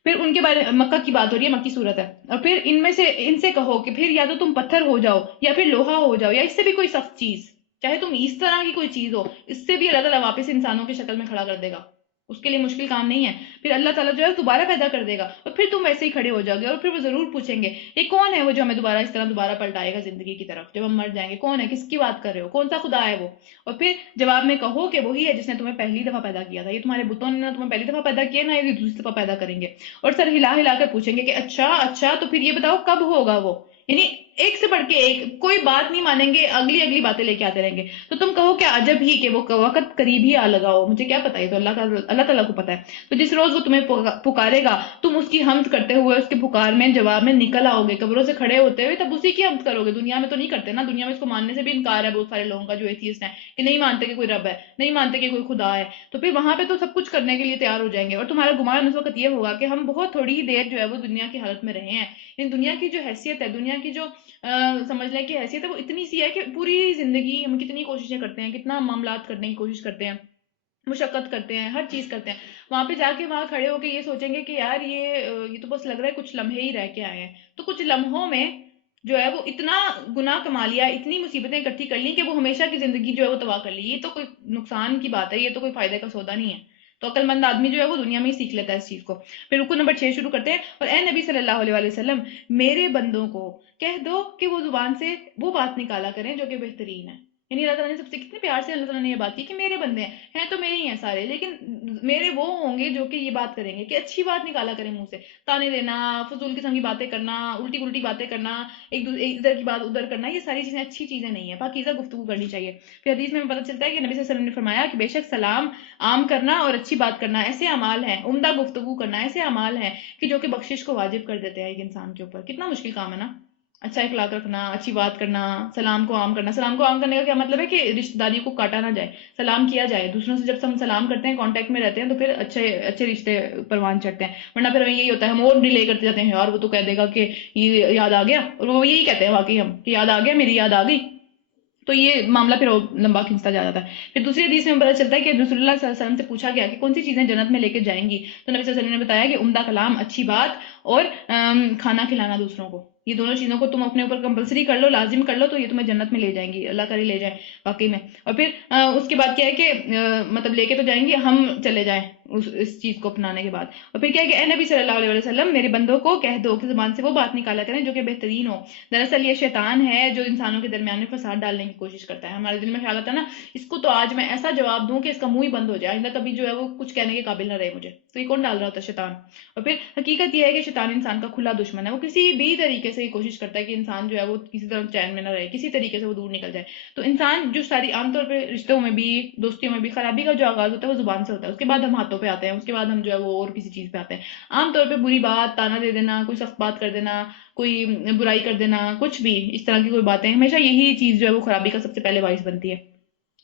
پھر ان کے بارے مکہ کی بات ہو رہی ہے، مکی صورت ہے۔ اور پھر ان سے کہو کہ پھر یا تو تم پتھر ہو جاؤ یا پھر لوہا ہو جاؤ یا اس سے بھی کوئی سخت چیز، چاہے تم اس طرح کی کوئی چیز ہو، اس سے بھی اللہ تعالیٰ واپس انسانوں کی شکل میں کھڑا کر دے گا، اس کے لیے مشکل کام نہیں ہے۔ پھر اللہ تعالیٰ جو ہے دوبارہ پیدا کر دے گا اور پھر تم ویسے ہی کھڑے ہو جاؤ گے، اور پھر وہ ضرور پوچھیں گے یہ کون ہے وہ جو ہمیں دوبارہ اس طرح دوبارہ پلٹائے گا زندگی کی طرف جب ہم مر جائیں گے، کون ہے، کس کی بات کر رہے ہو، کون سا خدا ہے وہ؟ اور پھر جواب میں کہو کہ وہی ہے جس نے تمہیں پہلی دفعہ پیدا کیا تھا، یہ تمہارے بتوں نے نہ تمہیں پہلی دفعہ پیدا کیا نہ یہ دوسری دفعہ پیدا کریں گے۔ اور سر ہلا ہلا کر پوچھیں گے کہ اچھا تو پھر یہ بتاؤ کب ہوگا وہ، یعنی ایک سے بڑھ کے ایک، کوئی بات نہیں مانیں گے، اگلی باتیں لے کے آتے رہیں گے. تو تم کہو کیا عجب ہی کہ وہ وقت قریب ہی آ لگا ہو، مجھے کیا پتا، ہے تو اللہ تعالیٰ کو پتا ہے. تو جس روز وہ تمہیں پکارے گا تم اس کی حمد کرتے ہوئے اس کے پکار میں جواب میں نکل آؤ گے، قبروں سے کھڑے ہوتے ہوئے تب اسی کی حمد کرو گے. دنیا میں تو نہیں کرتے نا، دنیا میں اس کو ماننے سے بھی انکار ہے بہت سارے لوگوں کا جو ایتھیسٹ ہیں، کہ نہیں مانتے کہ کوئی رب ہے، نہیں مانتے کہ کوئی خدا ہے. تو پھر وہاں پہ تو سب کچھ کرنے کے لیے تیار ہو جائیں گے. اور تمہارا گمان اس وقت یہ ہوگا کہ ہم بہت تھوڑی ہی دیر جو ہے وہ دنیا کی حالت میں رہے ہیں. ان دنیا کی جو حیثیت ہے، دنیا کی جو سمجھ لیں کہ حیثیت ہے، وہ اتنی سی ہے کہ پوری زندگی ہم کتنی کوششیں کرتے ہیں، کتنا معاملات کرنے کی کوشش کرتے ہیں، مشقت کرتے ہیں، ہر چیز کرتے ہیں. وہاں پہ جا کے وہاں کھڑے ہو کے یہ سوچیں گے کہ یار یہ تو بس لگ رہا ہے کچھ لمحے ہی رہ کے آئے ہیں. تو کچھ لمحوں میں جو ہے وہ اتنا گناہ کما لیا، اتنی مصیبتیں اکٹھی کر لی کہ وہ ہمیشہ کی زندگی جو ہے وہ تباہ کر لی. یہ تو کوئی نقصان کی بات ہے، یہ تو کوئی فائدے کا سودا نہیں ہے. تو عقل مند آدمی جو ہے وہ دنیا میں ہی سیکھ لیتا ہے اس چیز کو. پھر رکو نمبر 6 شروع کرتے ہیں. اور اے نبی صلی اللہ علیہ وسلم، میرے بندوں کو کہہ دو کہ وہ زبان سے وہ بات نکالا کریں جو کہ بہترین ہے. یعنی اللہ تعالیٰ نے سب سے کتنے پیار سے اللہ تعالیٰ نے یہ بات کی کہ میرے بندے ہیں تو میرے ہی ہیں سارے، لیکن میرے وہ ہوں گے جو کہ یہ بات کریں گے کہ اچھی بات نکالا کریں منہ سے. تانے دینا، فضول قسم کی باتیں کرنا، الٹی الٹی باتیں کرنا، ایک ادھر کی بات ادھر کرنا، یہ ساری چیزیں اچھی چیزیں نہیں ہیں. پاکیزہ گفتگو کرنی چاہیے. پھر حدیث میں پتہ چلتا ہے کہ نبی صلی اللہ علیہ وسلم نے فرمایا کہ بے شک سلام عام کرنا اور اچھی بات کرنا ایسے اعمال ہیں، عمدہ گفتگو کرنا ایسے اعمال ہیں کہ جو کہ بخشش کو واجب کر دیتے ہیں ایک انسان کے اوپر. کتنا مشکل کام ہے نا. اچھا اخلاق رکھنا، اچھی بات کرنا، سلام کو عام کرنا. سلام کو عام کرنے کا کیا مطلب ہے کہ رشتہ داری کو کاٹا نہ جائے، سلام کیا جائے. دوسروں سے جب ہم سلام کرتے ہیں، کانٹیکٹ میں رہتے ہیں، تو پھر اچھے اچھے رشتے پروان چڑھتے ہیں. ورنہ پھر ہمیں یہی ہوتا ہے ہم اور ڈیلے کرتے جاتے ہیں، اور وہ تو کہہ دے گا کہ یہ یاد آ گیا، اور وہ یہی کہتے ہیں واقعی ہم کہ یاد آ گیا، میری یاد آ گئی. تو یہ معاملہ پھر لمبا کھنچتا جاتا ہے. پھر دوسری حدیث میں پتہ چلتا ہے کہ رسول اللہ صلی اللہ علیہ وسلم سے پوچھا گیا کہ کون سی چیزیں جنت میں لے کے جائیں گی. تو نبی صلی اللہ علیہ وسلم نے بتایا کہ عمدہ کلام، اچھی بات، اور کھانا کھلانا دوسروں کو. یہ دونوں چیزوں کو تم اپنے اوپر کمپلسری کر لو، لازم کر لو، تو یہ تمہیں جنت میں لے جائیں گی. اللہ کرے لے جائیں واقعی میں. اور پھر اس کے بعد کیا ہے کہ مطلب لے کے تو جائیں گے، ہم چلے جائیں اس چیز کو اپنانے کے بعد. اور پھر کیا ہے کہ اے نبی صلی اللہ علیہ وسلم، میرے بندوں کو کہہ دو کہ زبان سے وہ بات نکالا کریں جو کہ بہترین ہو. دراصل یہ شیطان ہے جو انسانوں کے درمیان میں فساد ڈالنے کی کوشش کرتا ہے. ہمارے دل میں خیال آتا ہے نا، اس کو تو آج میں ایسا جواب دوں کہ اس کا منہ ہی بند ہو جائے، آئندہ کبھی جو ہے وہ کچھ کہنے کے قابل نہ رہے مجھے. تو یہ کون ڈال رہا ہوتا ہے؟ شیطان. اور پھر حقیقت یہ ہے کہ شیطان انسان کا کھلا دشمن ہے. وہ کسی بھی طریقے سے یہ کوشش کرتا ہے کہ انسان جو ہے وہ کسی طرح چین میں نہ رہے، کسی طریقے سے وہ دور نکل جائے. تو انسان جو ساری عام طور پہ رشتوں میں بھی، دوستیوں میں بھی خرابی کا جو آغاز ہوتا ہے وہ زبان سے ہوتا ہے. اس کے بعد ہم ہاتھوں پہ آتے ہیں، اس کے بعد ہم جو ہے وہ اور کسی چیز پہ آتے ہیں. عام طور پہ بری بات، تانا دے دینا، کوئی سخت بات کر دینا، کوئی برائی کر دینا، کچھ بھی اس طرح کی کوئی باتیں، ہمیشہ یہی چیز جو ہے وہ خرابی کا سب سے پہلے باعث بنتی ہے.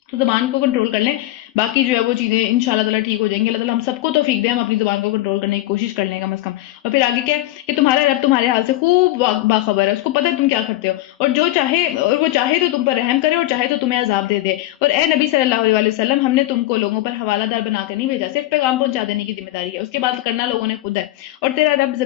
تو زبان کو کنٹرول کر لیں، باقی جو ہے وہ چیزیں انشاءاللہ تعالیٰ ٹھیک ہو جائیں گی. اللہ تعالیٰ ہم سب کو توفیق دے ہم اپنی زبان کو کنٹرول کرنے کی کوشش کر لیں کم از کم. اور پھر آگے کیا ہے کہ تمہارا رب تمہارے حال سے خوب باخبر ہے، اس کو پتہ ہے تم کیا کرتے ہو، اور وہ چاہے تو تم پر رحم کرے اور چاہے تو تمہیں عذاب دے دے. اور اے نبی صلی اللہ علیہ وسلم، ہم نے تم کو لوگوں پر حوالہ دار بنا کے نہیں بھیجا، صرف پیغام پہنچا دینے کی ذمہ داری ہے، اس کے بعد کرنا لوگوں نے خود ہے. اور تیرا رب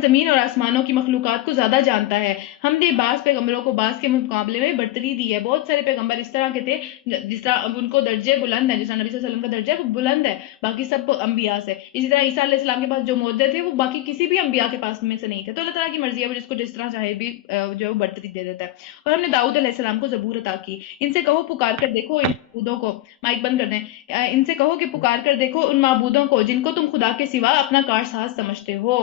زمین اور آسمانوں کی مخلوقات کو زیادہ جانتا ہے. ہم نے بعض پیغمبروں کو بعض کے مقابلے میں برتری دی ہے. بہت سارے پیغمبر اس طرح کے تھے جس طرح ان کو درجے بلند ہیں، جس طرح نبی صلی اللہ علیہ وسلم کا درجہ وہ بلند ہے باقی سب انبیاء سے. اسی طرح عیسیٰ علیہ السلام کے پاس جو معجزے تھے وہ باقی کسی بھی انبیاء کے پاس میں سے نہیں تھے. تو اللہ تعالیٰ کی مرضی ہے، وہ جس کو جس طرح چاہے بھی جو ہے وہ برتری دے دیتا ہے. اور ہم نے داؤد علیہ السلام کو زبور عطا کی. ان سے کہو پکار کر دیکھو ان معبودوں کو، مائک بند کر دیں، ان سے کہو کہ پکار کر دیکھو ان معبودوں کو جن کو تم خدا کے سوا اپنا کارساز سمجھتے ہو.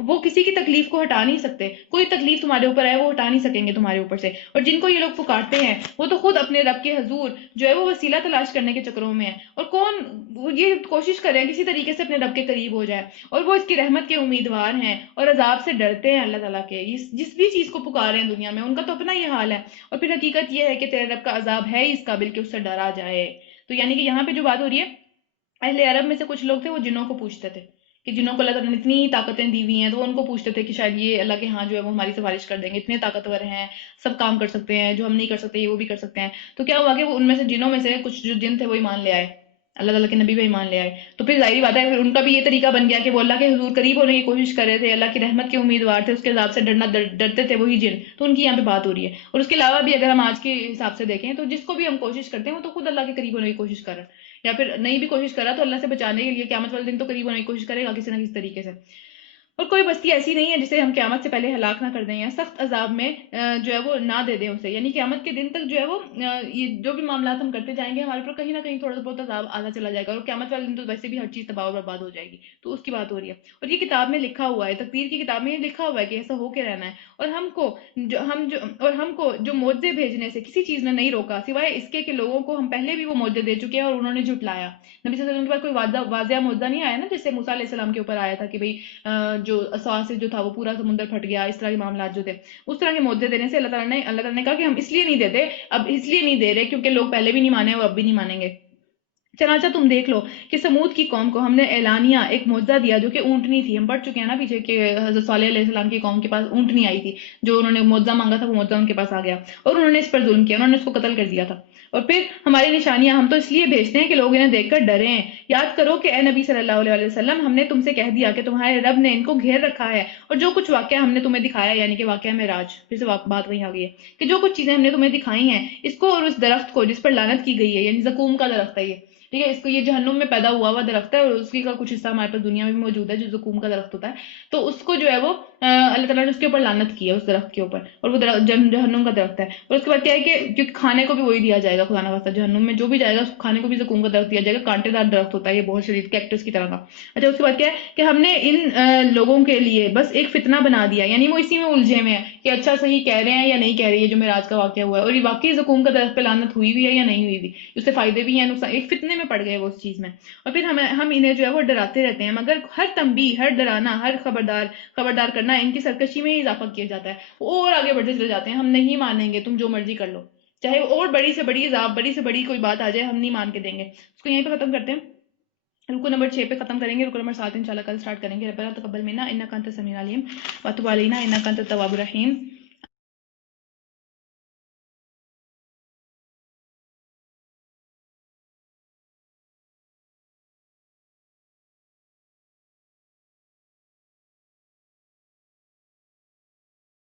وہ کسی کی تکلیف کو ہٹا نہیں سکتے، کوئی تکلیف تمہارے اوپر ہے وہ ہٹا نہیں سکیں گے تمہارے اوپر سے. اور جن کو یہ لوگ پکارتے ہیں وہ تو خود اپنے رب کے حضور جو ہے وہ وسیلہ تلاش کرنے کے چکروں میں ہے. اور وہ یہ کوشش کر رہے ہیں کسی طریقے سے اپنے رب کے قریب ہو جائے، اور وہ اس کی رحمت کے امیدوار ہیں اور عذاب سے ڈرتے ہیں اللہ تعالیٰ کے. جس بھی چیز کو پکارے ہیں دنیا میں ان کا تو اپنا یہ حال ہے. اور پھر حقیقت یہ ہے کہ تیرے رب کا عذاب ہے اس قابل کہ اس سے ڈرا جائے. تو یعنی کہ یہاں پہ جو بات ہو رہی ہے، اہل عرب میں سے کچھ لوگ تھے وہ جنوں کو پوچھتے تھے کہ جنوں کو اللہ تعالیٰ نے اتنی طاقتیں دی ہوئی ہیں، تو ان کو پوچھتے تھے کہ شاید یہ اللہ کے ہاں جو ہے وہ ہماری سفارش کر دیں گے، اتنے طاقتور ہیں، سب کام کر سکتے ہیں، جو ہم نہیں کر سکتے یہ وہ بھی کر سکتے ہیں. تو کیا ہوا کہ وہ ان میں سے جنوں میں سے کچھ جو جن تھے وہ ایمان لے آئے، اللہ تعالیٰ کے نبی پہ ایمان لے آئے. تو پھر ظاہری بات ہے پھر ان کا بھی یہ طریقہ بن گیا کہ وہ اللہ کے حضور قریب ہونے کی کوشش کر رہے تھے، اللہ کی رحمت کے امیدوار تھے، اس کے عذاب سے ڈرتے تھے وہی جن. تو ان کی یہاں پہ بات ہو رہی ہے. اور اس کے علاوہ بھی اگر ہم آج کے حساب سے دیکھیں تو جس کو بھی ہم کوشش کرتے ہیں وہ تو خود اللہ کے قریب ہونے کی کوشش کر رہے ہیں، یا پھر نہیں بھی کوشش کر رہا تو اللہ سے بچانے کے لیے قیامت والے دن تو قریب ہونے کی کوشش کرے گا کسی نہ کسی طریقے سے. اور کوئی بستی ایسی نہیں ہے جسے ہم قیامت سے پہلے ہلاک نہ کر دیں یا سخت عذاب میں جو ہے وہ نہ دے دیں اسے، یعنی قیامت کے دن تک جو ہے وہ یہ جو بھی معاملات ہم کرتے جائیں گے ہمارے اوپر کہیں نہ کہیں تھوڑا بہت عذاب آتا چلا جائے گا، اور قیامت والے دن تو ویسے بھی ہر چیز تباہ و برباد ہو جائے گی، تو اس کی بات ہو رہی ہے۔ اور یہ کتاب میں لکھا ہوا ہے، تقدیر کی کتاب میں یہ لکھا ہوا ہے کہ ایسا ہو کے رہنا ہے، اور ہم کو جو معجزے بھیجنے سے کسی چیز نے نہیں روکا سوائے اس کے کہ لوگوں کو ہم پہلے بھی وہ معجزے دے چکے ہیں اور انہوں نے جھٹلایا۔ نبی صلی اللہ علیہ وسلم کے پاس کوئی واضح معجزہ نہیں آیا نا، جس سے موسیٰ علیہ السلام کے اوپر آیا تھا کہ بھئی جو عصا سے جو تھا وہ پورا سمندر پھٹ گیا، اس طرح کے معاملات جو تھے، اس طرح کے معجزے دینے سے اللہ تعالیٰ نے کہا کہ ہم اس لیے نہیں دیتے، اب اس لیے نہیں دے رہے کیونکہ لوگ پہلے بھی نہیں مانے اور اب بھی نہیں مانیں گے۔ چنانچہ تم دیکھ لو کہ سمود کی قوم کو ہم نے اعلانیہ ایک معجزہ دیا جو کہ اونٹنی تھی، ہم پڑھ چکے ہیں نا پیچھے کہ حضرت صالح علیہ السلام کی قوم کے پاس اونٹنی آئی تھی، جو انہوں نے معجزہ مانگا تھا وہ معجزہ ان کے پاس آ گیا اور انہوں نے اس پر ظلم کیا، انہوں نے اس کو قتل کر دیا تھا۔ اور پھر ہماری نشانیاں ہم تو اس لیے بھیجتے ہیں کہ لوگ انہیں دیکھ کر ڈریں۔ یاد کرو کہ اے نبی صلی اللہ علیہ وسلم، ہم نے تم سے کہہ دیا کہ تمہارے رب نے ان کو گھیر رکھا ہے، اور جو کچھ واقعہ ہم نے تمہیں دکھایا، یعنی کہ واقعہ معراج، پھر سے بات وہی آ گئی ہے کہ جو کچھ چیزیں ہم نے تمہیں دکھائی ہیں، اس کو اور اس درخت کو جس پر لعنت کی گئی ہے، یعنی زقوم کا درخت ہے یہ، ٹھیک ہے، اس کو یہ جہنم میں پیدا ہوا درخت ہے، اور اس کی کا کچھ حصہ ہمارے پاس دنیا میں بھی موجود ہے جو زقوم کا درخت ہوتا ہے، تو اس کو جو ہے وہ اللہ تعالیٰ نے اس کے اوپر لعنت کی ہے، اس درخت کے اوپر، اور وہ درخت جہنم کا درخت ہے۔ اور اس کے بعد کیا ہے کہ کیونکہ کھانے کو بھی وہی دیا جائے گا، خدا نخواستہ جہنم میں جو بھی جائے گا اس کو کھانے کو بھی زقوم کا درخت دیا جائے گا، کانٹے دار درخت ہوتا ہے یہ، بہت شدید کیکٹس کی طرح کا۔ اچھا، اس کے بعد کیا ہے کہ ہم نے ان لوگوں کے لیے بس ایک فتنہ بنا دیا، یعنی وہ اسی میں الجھے ہوئے ہیں کہ اچھا صحیح کہہ رہے ہیں یا نہیں کہہ رہی ہے جو معراج کا واقعہ ہوا ہے، اور یہ واقعی زقوم کا درخت پہ لعنت ہوئی بھی ہے یا نہیں ہوئی بھی، اس سے فائدے بھی ہیں نقصان، ایک فتنے میں پڑ گئے وہ اس چیز میں۔ اور پھر ہم انہیں جو ہے وہ ڈراتے رہتے ہیں، مگر ہر تنبیہ، ہر ڈرانا، ہر خبردار کرنا ان کی سرکشی میں ہی اضافہ کیا جاتا ہے، وہ اور آگے بڑھتے چلے جاتے ہیں، ہم نہیں مانیں گے، تم جو مرضی کر لو، چاہے اور بڑی سے بڑی عذاب، بڑی سے بڑی کوئی بات آ جائے، ہم نہیں مان کے دیں گے۔ اس کو یہیں پہ ختم کرتے ہیں، رکو نمبر 6 پہ ختم کریں گے، رکو نمبر 7 انشاءاللہ کل سٹارٹ کریں گے۔ ربنا تقبل منا انک انت السمیع العلیم وتب علینا انک انت التواب الرحیم۔